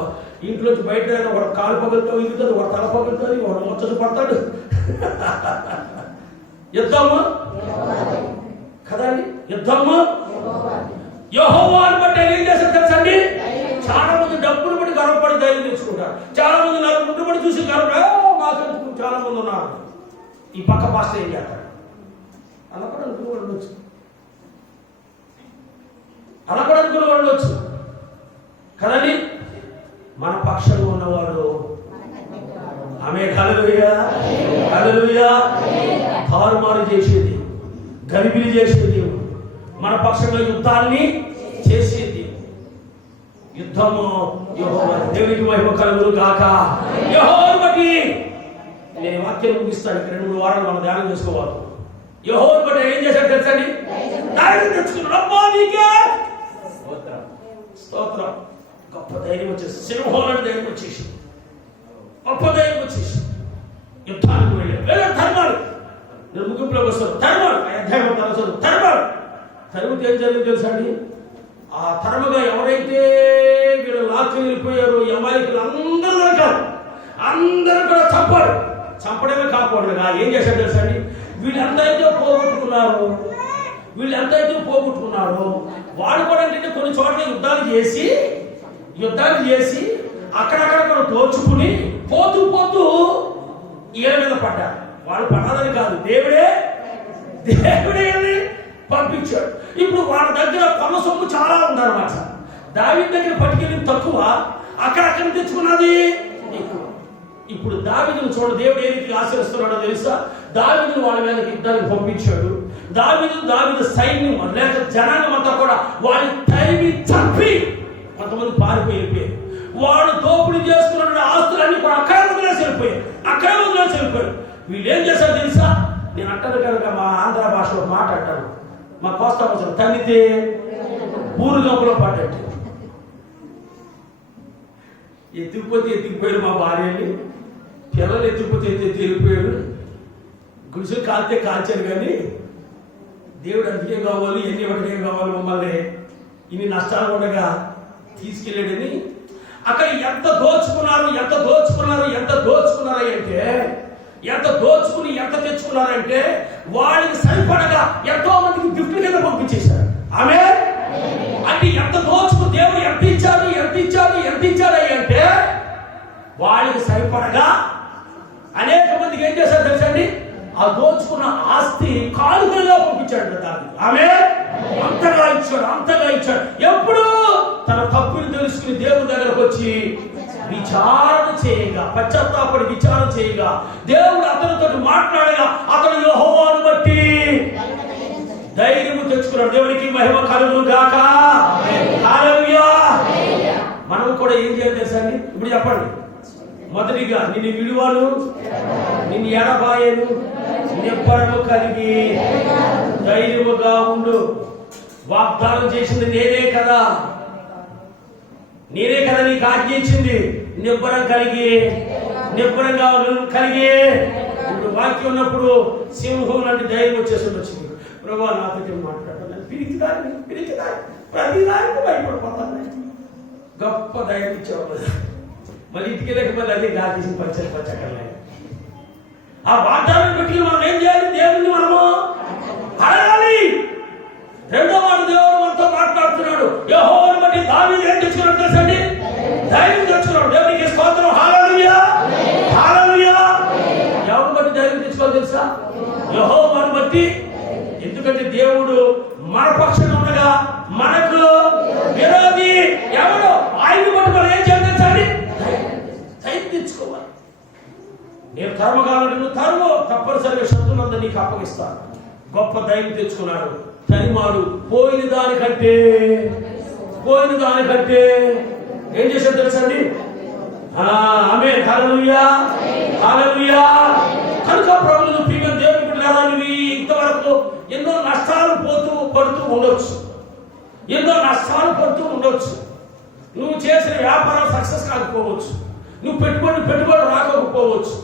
ఇంట్లోంచి బయట ఒక కాలు పగులుతావు, ఇరుగుతుంది, ఒక తల పగులుతుంది, ఒక ముచ్చట పడతాడు. యుద్ధము కదండి, యుద్ధము యెహోవాను బట్టి ఏం చేస్తారు తెలుసండి? చాలా మంది డబ్బులు బట్టి గర్వపడి ధైర్యం తెచ్చుకుంటారు. చాలా మంది నలుగురు బట్టి చూసి గర్వ మాకు చాలా మంది ఉన్నారు. ఈ పక్క పాస్టర్ ఏం చేస్తాడు? అలా కూడా అనుకుని ఉండొచ్చు, కదండి. మన పక్షంగా ఉన్నవాడు ఆమె హల్లెలూయా, హల్లెలూయా. తారుమారు చేసేది, గలిబిలి చేసేది, మన పక్షంగా యుద్ధాన్ని చేసేది. యుద్ధము యెహోవా. దేవునికి మహిమ కలుగును గాక. యెహోవాను బట్టి. నేను వాక్యం ముగిస్తాను. 2-3 వారాలు మనం ధ్యానం చేసుకోవాలి. యెహోవాను బట్టి ఏం చేశాడు తెలుసండి? ధైర్యం తెచ్చుకున్నాడు. అబ్బా నీకే స్తోత్రం. గొప్ప ధైర్యం వచ్చేసి, సింహంలో ధైర్యం వచ్చేసి, గొప్ప ధైర్యం వచ్చేసి యుద్ధానికి వెళ్ళాడు. ధర్మాలు నేను ముగింపులోకి వస్తాను. ధర్మాలు తరిమితే ఏం జరిగింది తెలుసా అండి? ఆ తరముగా ఎవరైతే వీళ్ళు లాక్కి వెళ్ళిపోయారో అమాయకులు అందరూ దొరికారు. అందరూ కూడా చంపడమే కాకూడదుగా ఏం చేశాడు తెలుసా అండి? వీళ్ళందరైతే పోగొట్టుకున్నారు, వీళ్ళు ఎంతైతే పోగొట్టుకున్నారో వాడు కూడా ఏంటంటే కొన్ని చోట్ల యుద్ధాలు చేసి అక్కడక్కడ తోచుకుని పోతూ ఈయన మీద పడ్డారు. వాళ్ళు పడ్డారని కాదు, దేవుడే పంపించాడు. ఇప్పుడు వాళ్ళ దగ్గర కొన్న సొమ్ము చాలా ఉందన్నమాట. దావీదు దగ్గర పట్టుకెళ్ళింది తక్కువ, అక్కడక్కడ తెచ్చుకున్నది ఎక్కువ. ఇప్పుడు దావీదును చూడ దేవుడు ఏ రీతిగా ఆశీర్వస్తున్నాడో తెలుసా? దావీదును వాళ్ళ మీద యుద్ధానికి పంపించాడు. దావీదు సైన్యం లేక జనాంగం అంతా కూడా వాడిని తరిమి చంపి కొంతమంది పారిపోయిపోయారు. వాడు దోపిడీ చేసుకున్న ఆస్తులన్నీ కూడా అక్కడే వదిలేసి వెళ్ళిపోయారు. వీళ్ళు ఏం చేశారు తెలుసా? నేను అంటాను కనుక మా ఆంధ్ర భాషలో మాట అంటాను, మా కోస్తా భాషలో తన్నితే బూరుగంపలో పడ్డట్టు. ఎత్తుకుపోయారు మా భార్యని, పిల్లలు ఎత్తుకుపోతే వెళ్ళిపోయారు. గుడిసెలు కాల్చారు. కానీ దేవుడు అందుకే కావాలి, ఎన్ని ఒకటే కావాలి, మమ్మల్ని ఇన్ని నష్టాలు ఉండగా తీసుకెళ్ళాడని అక్కడ ఎంత దోచుకున్నారు ఎంత తెచ్చుకున్నారంటే వాళ్ళకి సరిపడగా ఎంతో మందికి గిఫ్ట్ కింద పంపించేశారు. ఆమె అంటే ఎంత దోచుకు దేవుడు ఎంత ఇచ్చాడు అంటే వాళ్ళకి సరిపడగా అనేక మందికి ఏం చేశారు తెలుసండి? ఆ దోచుకున్న ఆస్తి కానుకలుగా పంపించాడు దాన్ని. ఆమె అంతగా ఇచ్చాడు. ఎప్పుడు తన తప్పుని తెలుసుకుని దేవుని దగ్గరకు వచ్చి విచారణ చేయగా, పశ్చాత్తాపడి విచారణ చేయగా, దేవుడు అతనితో మాట్లాడగా అతను యెహోవాను బట్టి ధైర్యము తెచ్చుకున్నాడు. దేవునికి మహిమ కలుగును గాక. హల్లెలూయా. మనం కూడా ఏం చేయాలి తెలుసా అండి? ఇప్పుడు చెప్పండి. మొదటిగా నిన్ను విడువను, నిన్ను ఎడబాయను, నిబ్బరము కలిగి ధైర్యముగా ఉండు. వాగ్దానం చేసింది నేనే కదా నీకు ఆజ్ఞ ఇచ్చింది. నిబ్బరంగా కలిగి ఇప్పుడు వాక్యం ఉన్నప్పుడు సింహం లాంటి ధైర్యం వచ్చేసి ప్రభా నాతో మాట్లాడాలి, పిరికిదాన్ని ప్రతిదానికి భయపడిపోతాను. గొప్ప ధైర్యం ఇచ్చేవాళ్ళు. మళ్ళీ ఇంటికి వెళ్ళక అదే గాలి పచ్చక్కర్లేదు. ఆ వాగ్దానం పెట్టి మనం ఏం చేయాలి? దేవుడిని మనము అడగాలి. రెండో మాట దేవుడు మనతో మాట్లాడుతున్నాడు. యెహోవాను బట్టి దావీదు ఏం తెచ్చుకున్నాడు తెలుసండి? ధైర్యం తెచ్చుకున్నాడు. దేవునికి స్తోత్రం. హల్లెలూయా. ఎవరిని బట్టి ధైర్యం తెచ్చుకోవాలి తెలుసా? యెహోవాను బట్టి. ఎందుకంటే దేవుడు మన పక్షంగా ఉండగా మనకు విరోధి ఎవడు? ఆయన బట్టి మనం ఏం చేయాలి తెలుసా? ధైర్యం తెచ్చుకోవాలి. నేను కర్మకాలను తరువు తప్పనిసరిగా శత్రువులందరూ నీకు అప్పగిస్తాను. గొప్ప ధైర్యం తెచ్చుకున్నాడు. తరిమాడు. పోయిన దానికంటే ఏం చేశాడు తెలుసండి? ఆమేన్. హల్లెలూయా. కనుక ప్రభువును ప్రియమైన దేవుని బిడ్డలారా, నువ్వు ఇంతవరకు ఎన్నో నష్టాలు పడుతూ ఉండొచ్చు. నువ్వు చేసిన వ్యాపారం సక్సెస్ కాకపోవచ్చు, నువ్వు పెట్టుబడి రాకపోవచ్చు,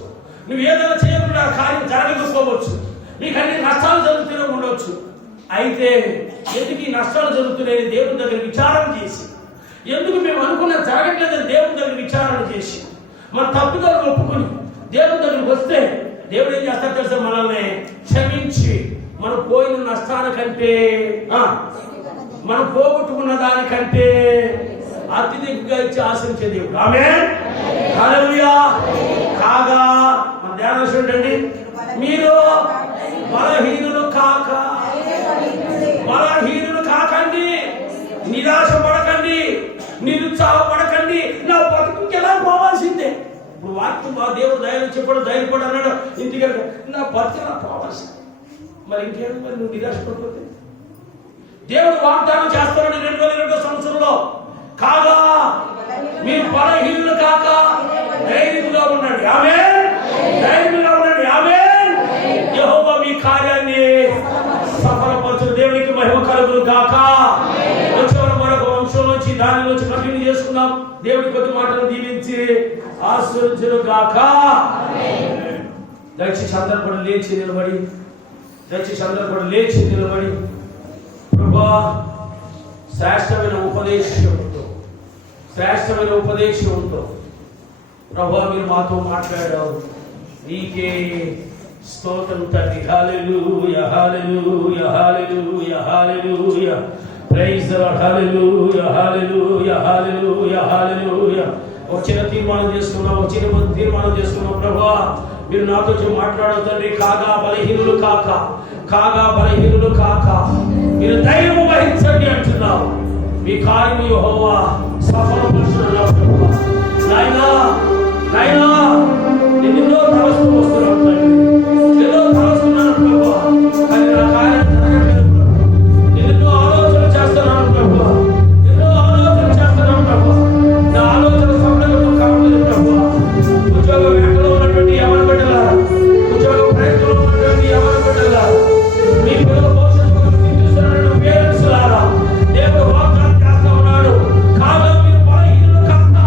నువ్వు ఏదైనా చేయకుండా కార్యం జరగకపోవచ్చు, నీకు అన్ని నష్టాలు జరుగుతూనే ఉండొచ్చు. అయితే ఎందుకు ఈ నష్టాలు జరుగుతున్నాయని దేవుని దగ్గర విచారణ చేసి, ఎందుకు మేము అనుకున్న జరగట్లేదని దేవుని దగ్గర విచారణ చేసి, మన తప్పుదలను ఒప్పుకొని దేవుని దగ్గరికి వస్తే దేవుడు ఏం చేస్తాడు తెలుసా? మనల్ని క్షమించి మనం పోయిన నష్టానికంటే, మనం పోగొట్టుకున్న దానికంటే అత్యధికంగా ఇచ్చి ఆశించే దేవుడు. ఆమేన్. హల్లెలూయా. కాగా మన ధ్యానం చూడండి. మీరు బలహీనులు కాకండి, నిరాశ పడకండి, నిరుత్సాహపడకండి. నా బతుకు ఎలా పోవాల్సిందే. ఇప్పుడు వాక్యం దేవుడు ధైర్యపడు అన్నాడు. ఇంటికి నా బతుకు ఎలా పోవాల్సిందే. మరి ఇంకేం? మరి నువ్వు నిరాశ పడిపోతే దేవుడు వాగ్దానం చేస్తున్నాడు 2022 సంవత్సరంలో. కాగా మీరు బలహీనులు కాక ధైర్యంగా ఉండండి. ఆమేన్. యెహోవా మీ కార్యాన్ని సఫలపరచును. దేవునికి మహిమ కలుగును గాక. వచ్చేవారు మరొక వంశం నుంచి దాని నుంచి కంటిన్యూ చేసుకుందాం. దేవుడి కొద్ది మాటలు దీవించి ఆశీర్వదించును గాక. దయచేసి అందరూ కూడా లేచి నిలబడి ప్రభువా శ్రేష్టమైన ఉపదేశంతో ప్రభువా మీరు మాతో మాట్లాడావు. నీకే స్తోత్రం తండ్రి. Hallelujah hallelujah hallelujah hallelujah. Praise the lord. Hallelujah hallelujah hallelujah hallelujah. వచ్చిన తీర్మానం చేసుకున్నాం ప్రభువా, మీరు నాతో మాట్లాడవు తండ్రి. కాగా బలహీనులు కాక మీరు ధైర్యము వహించండి అంటున్నావు. మీ కార్యము యెహోవా సఫలపరుచున్నావు ప్రభువా. నాయనా నేను ఎన్నో తలస్తూ వస్తున్నాను తండ్రి, ఎన్నో తలస్తున్నాను ప్రభువా, కానీ నా కార్యం జరగట్లేదు ప్రభువా. ఎన్నో ఆలోచన చేస్తున్నాను ప్రభువా, నా ఆలోచన సఫలంగా కావట్లేదు ప్రభువా. ఉద్యోగ వేటలో ఉన్నటువంటి ఎవరి బిడ్డలారా, ఉద్యోగ ప్రయత్నంలో ఉన్నటువంటి ఎవరి బిడ్డలారా, మీ పిల్లల భవిష్యత్తు చూస్తున్నటువంటి పేరెంట్స్ లారా, దేవుడు వాగ్దానం చేస్తా ఉన్నాడు. కాగా మీరు బలహీనులు కాక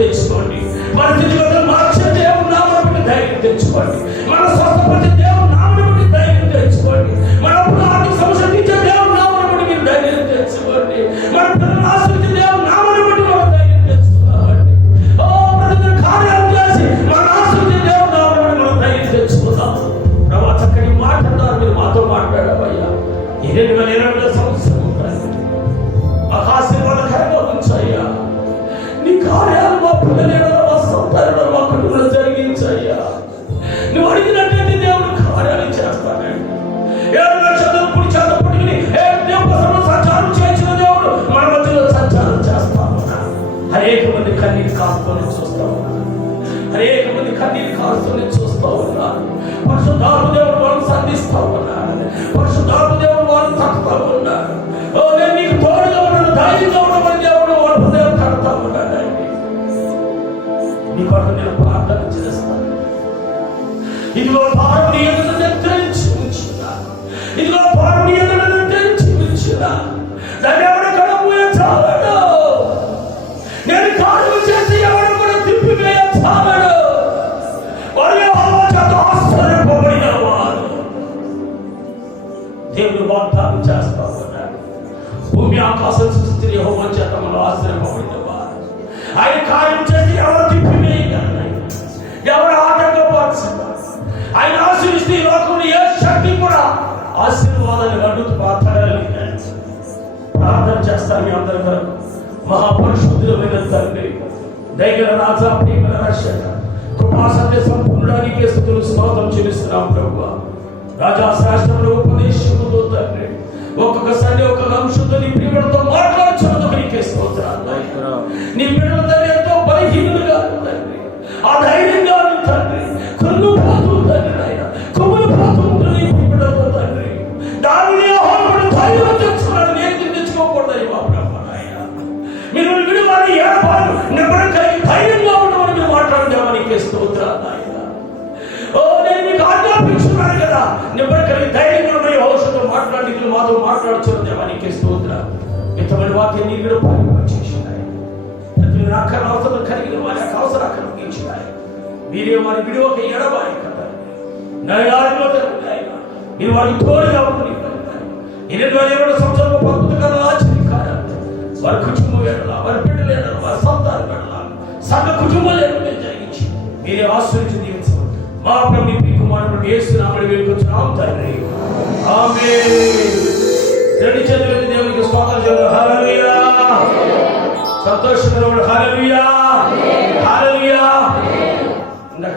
తెచ్చుకోండి. మన స్థితిగతులు మార్చే దేవుని నామమును బట్టి ధైర్యం తెచ్చుకోండి. మన స్వస్థపరిచే దేవుని నామమును బట్టి ధైర్యం తెచ్చుకోండి. మన ఆర్థిక సమస్య తీర్చే దేవుని నామమును బట్టి మీరు ధైర్యం తెచ్చుకోండి. మన పిల్లలను ఆశ్రయించే దేవుని నామమును బట్టి మనం ధైర్యం తెచ్చుకోవాలి. ఓ ప్రతి కార్యాలు చేసి మన ఆశ్రయించే దేవుని నామమును బట్టి మనం ధైర్యం తెచ్చుకుందాం. ప్రభా, చక్కని మాట్లాడారు, మీరు మాతో మాట్లాడావయ్యా. ఈ 2020 సంవత్సరం ఆశీర్వాదకరంగా ఉంచయ్యా. నీ కార్యాలు మా పిల్లలు మా సంతానంలో మా కుటుంబంలో జరిగించయ్యా. నువ్వు అడిగినట్లయితే దేవుడు కార్యాలు చేస్తానండి. 7 నక్షత్రాలు పుడి చేత పుట్టుకుని సంచారం చేసిన దేవుడు మన మధ్యలో సంచారం చేస్తా ఉన్నా. అనేక మంది కన్నీరు కాస్తూనే చూస్తా ఉన్నా. అనేక మంది కన్నీరు కాస్తూనే చూస్తా ఉన్నారు. పరిశుద్ధాత్మ దేవుడు వాళ్ళని సంధిస్తా ఉన్నారు. పరిశుద్ధాత్మ దేవుడు వాళ్ళని తక్కుతా ఉన్నారు. నేను నీకు తోడుగా ఉన్నాను, ధైర్యంగా ఉండమని దేవుడు వాళ్ళ హృదయం కడతా ఉన్నాడండి. నీ కొరకు నేను ప్రార్థన చేస్తాను. ఇదిగో భారం నీ ఎదుట నిర్ణయించి ఉంచున్నా. ఇదిగో భారం నీ ఎదుట నిర్ణయించి ఉంచున్నా. దాన్ని ఎవరు కడపోయే చాలడు. నేను కార్యం చేసి ఎవరు కూడా తిప్పివేయ చాలడు. వారి యెహోవా చేత ఆశ్చర్యపోబడిన వారు దేవుడు వాగ్దానం చేస్తా ఉన్నాడు. భూమి ఆకాశం సృష్టి యెహోవా చేత మనం ఆశ్చర్యపోబడిన వారు. ఆయన కార్యం చేసి ఎవరు తిప్పివేయగలరు, ఎవరు ఆటంకపరచగలరు. ఆయన ఆశీర్వదిస్తే ఈ లోకంలో ఏ శక్తి కూడా ఆశీర్వాదాన్ని అడ్డుతూ మాట్లాడలేదు. ప్రార్థన చేస్తాను మీ అందరి కొరకు. మహాపరిశుద్ధులైన తండ్రి, దయగల రాజా, ప్రేమల రక్షక, కృపా సత్య సంపూర్ణానికి స్తుతులు స్తోత్రం చెల్లిస్తున్నాం ప్రభువా. రాజా శాస్త్రంలో ఉపదేశముతో తండ్రి ఒక్కొక్క సండే ఒక్కొక్క అంశంతో నీ ప్రియుడితో మాట్లాడుచున్నందుకు నీకే స్తోత్రాలు. నీ బిడ్డల తండ్రి ఎంతో బలహీనులుగా తండ్రి, ఆ ధైర్యంగా తండ్రి కృంగిపోతూ తండ్రి, ఆయన కుమిలిపోతూ ఉంటుంది నీ బిడ్డలతో తండ్రి. దానిని ఆహ్వానం ధైర్యం తెచ్చుకున్నాడు. నేను తెచ్చుకోకూడదని మా బ్రహ్మ నాయన. మీరు విడువని ఏడపాలు నిబ్బరం కలిగి ధైర్యంగా ఉండమని మీరు మాట్లాడదామని నీకే స్తోత్రాలు నాయన. ఓ నేను మీకు ఆజ్ఞాపించున్నాను కదా, నిబ్బరం కలిగి ధైర్యంగా ఉండమని ఔషధం మాట్లాడి మాతో మాట్లాడుచున్నదేమని నీకే స్తోత్రాలు. ఇంతమంది వాక్యం నీ కూడా పాలింపచేసినాయి. ప్రతి అక్కర అవసరం కలిగిన వారి యొక్క అవసరం అక్కడ ముగించినాయి. మీరే వారి విడువక ఎడబాయి కదా నయాలో జరుగుతాయినా మీరు వారికి తోడుగా ఉంటుంది. 2020 సంవత్సరంలో 19 కన్నా ఆశ్చర్యకార్యాలు వారి కుటుంబం ఎడలా, వారి బిడ్డలు ఎడలా, వారి సంతానం ఎడలా, సంఘ కుటుంబాలు ఎడలా జరిగించి మీరే ఆశ్రయించి దీవించండి. మా ప్రభు నీ కుమారుడు యేసు నామములో వేడుకొంచున్నాము తండ్రి. ఆమేన్. రెండు చేతులెత్తి దేవునికి స్తోత్రం చేద్దాం. హల్లెలూయా. సంతోషంగా హల్లెలూయా, హల్లెలూయా.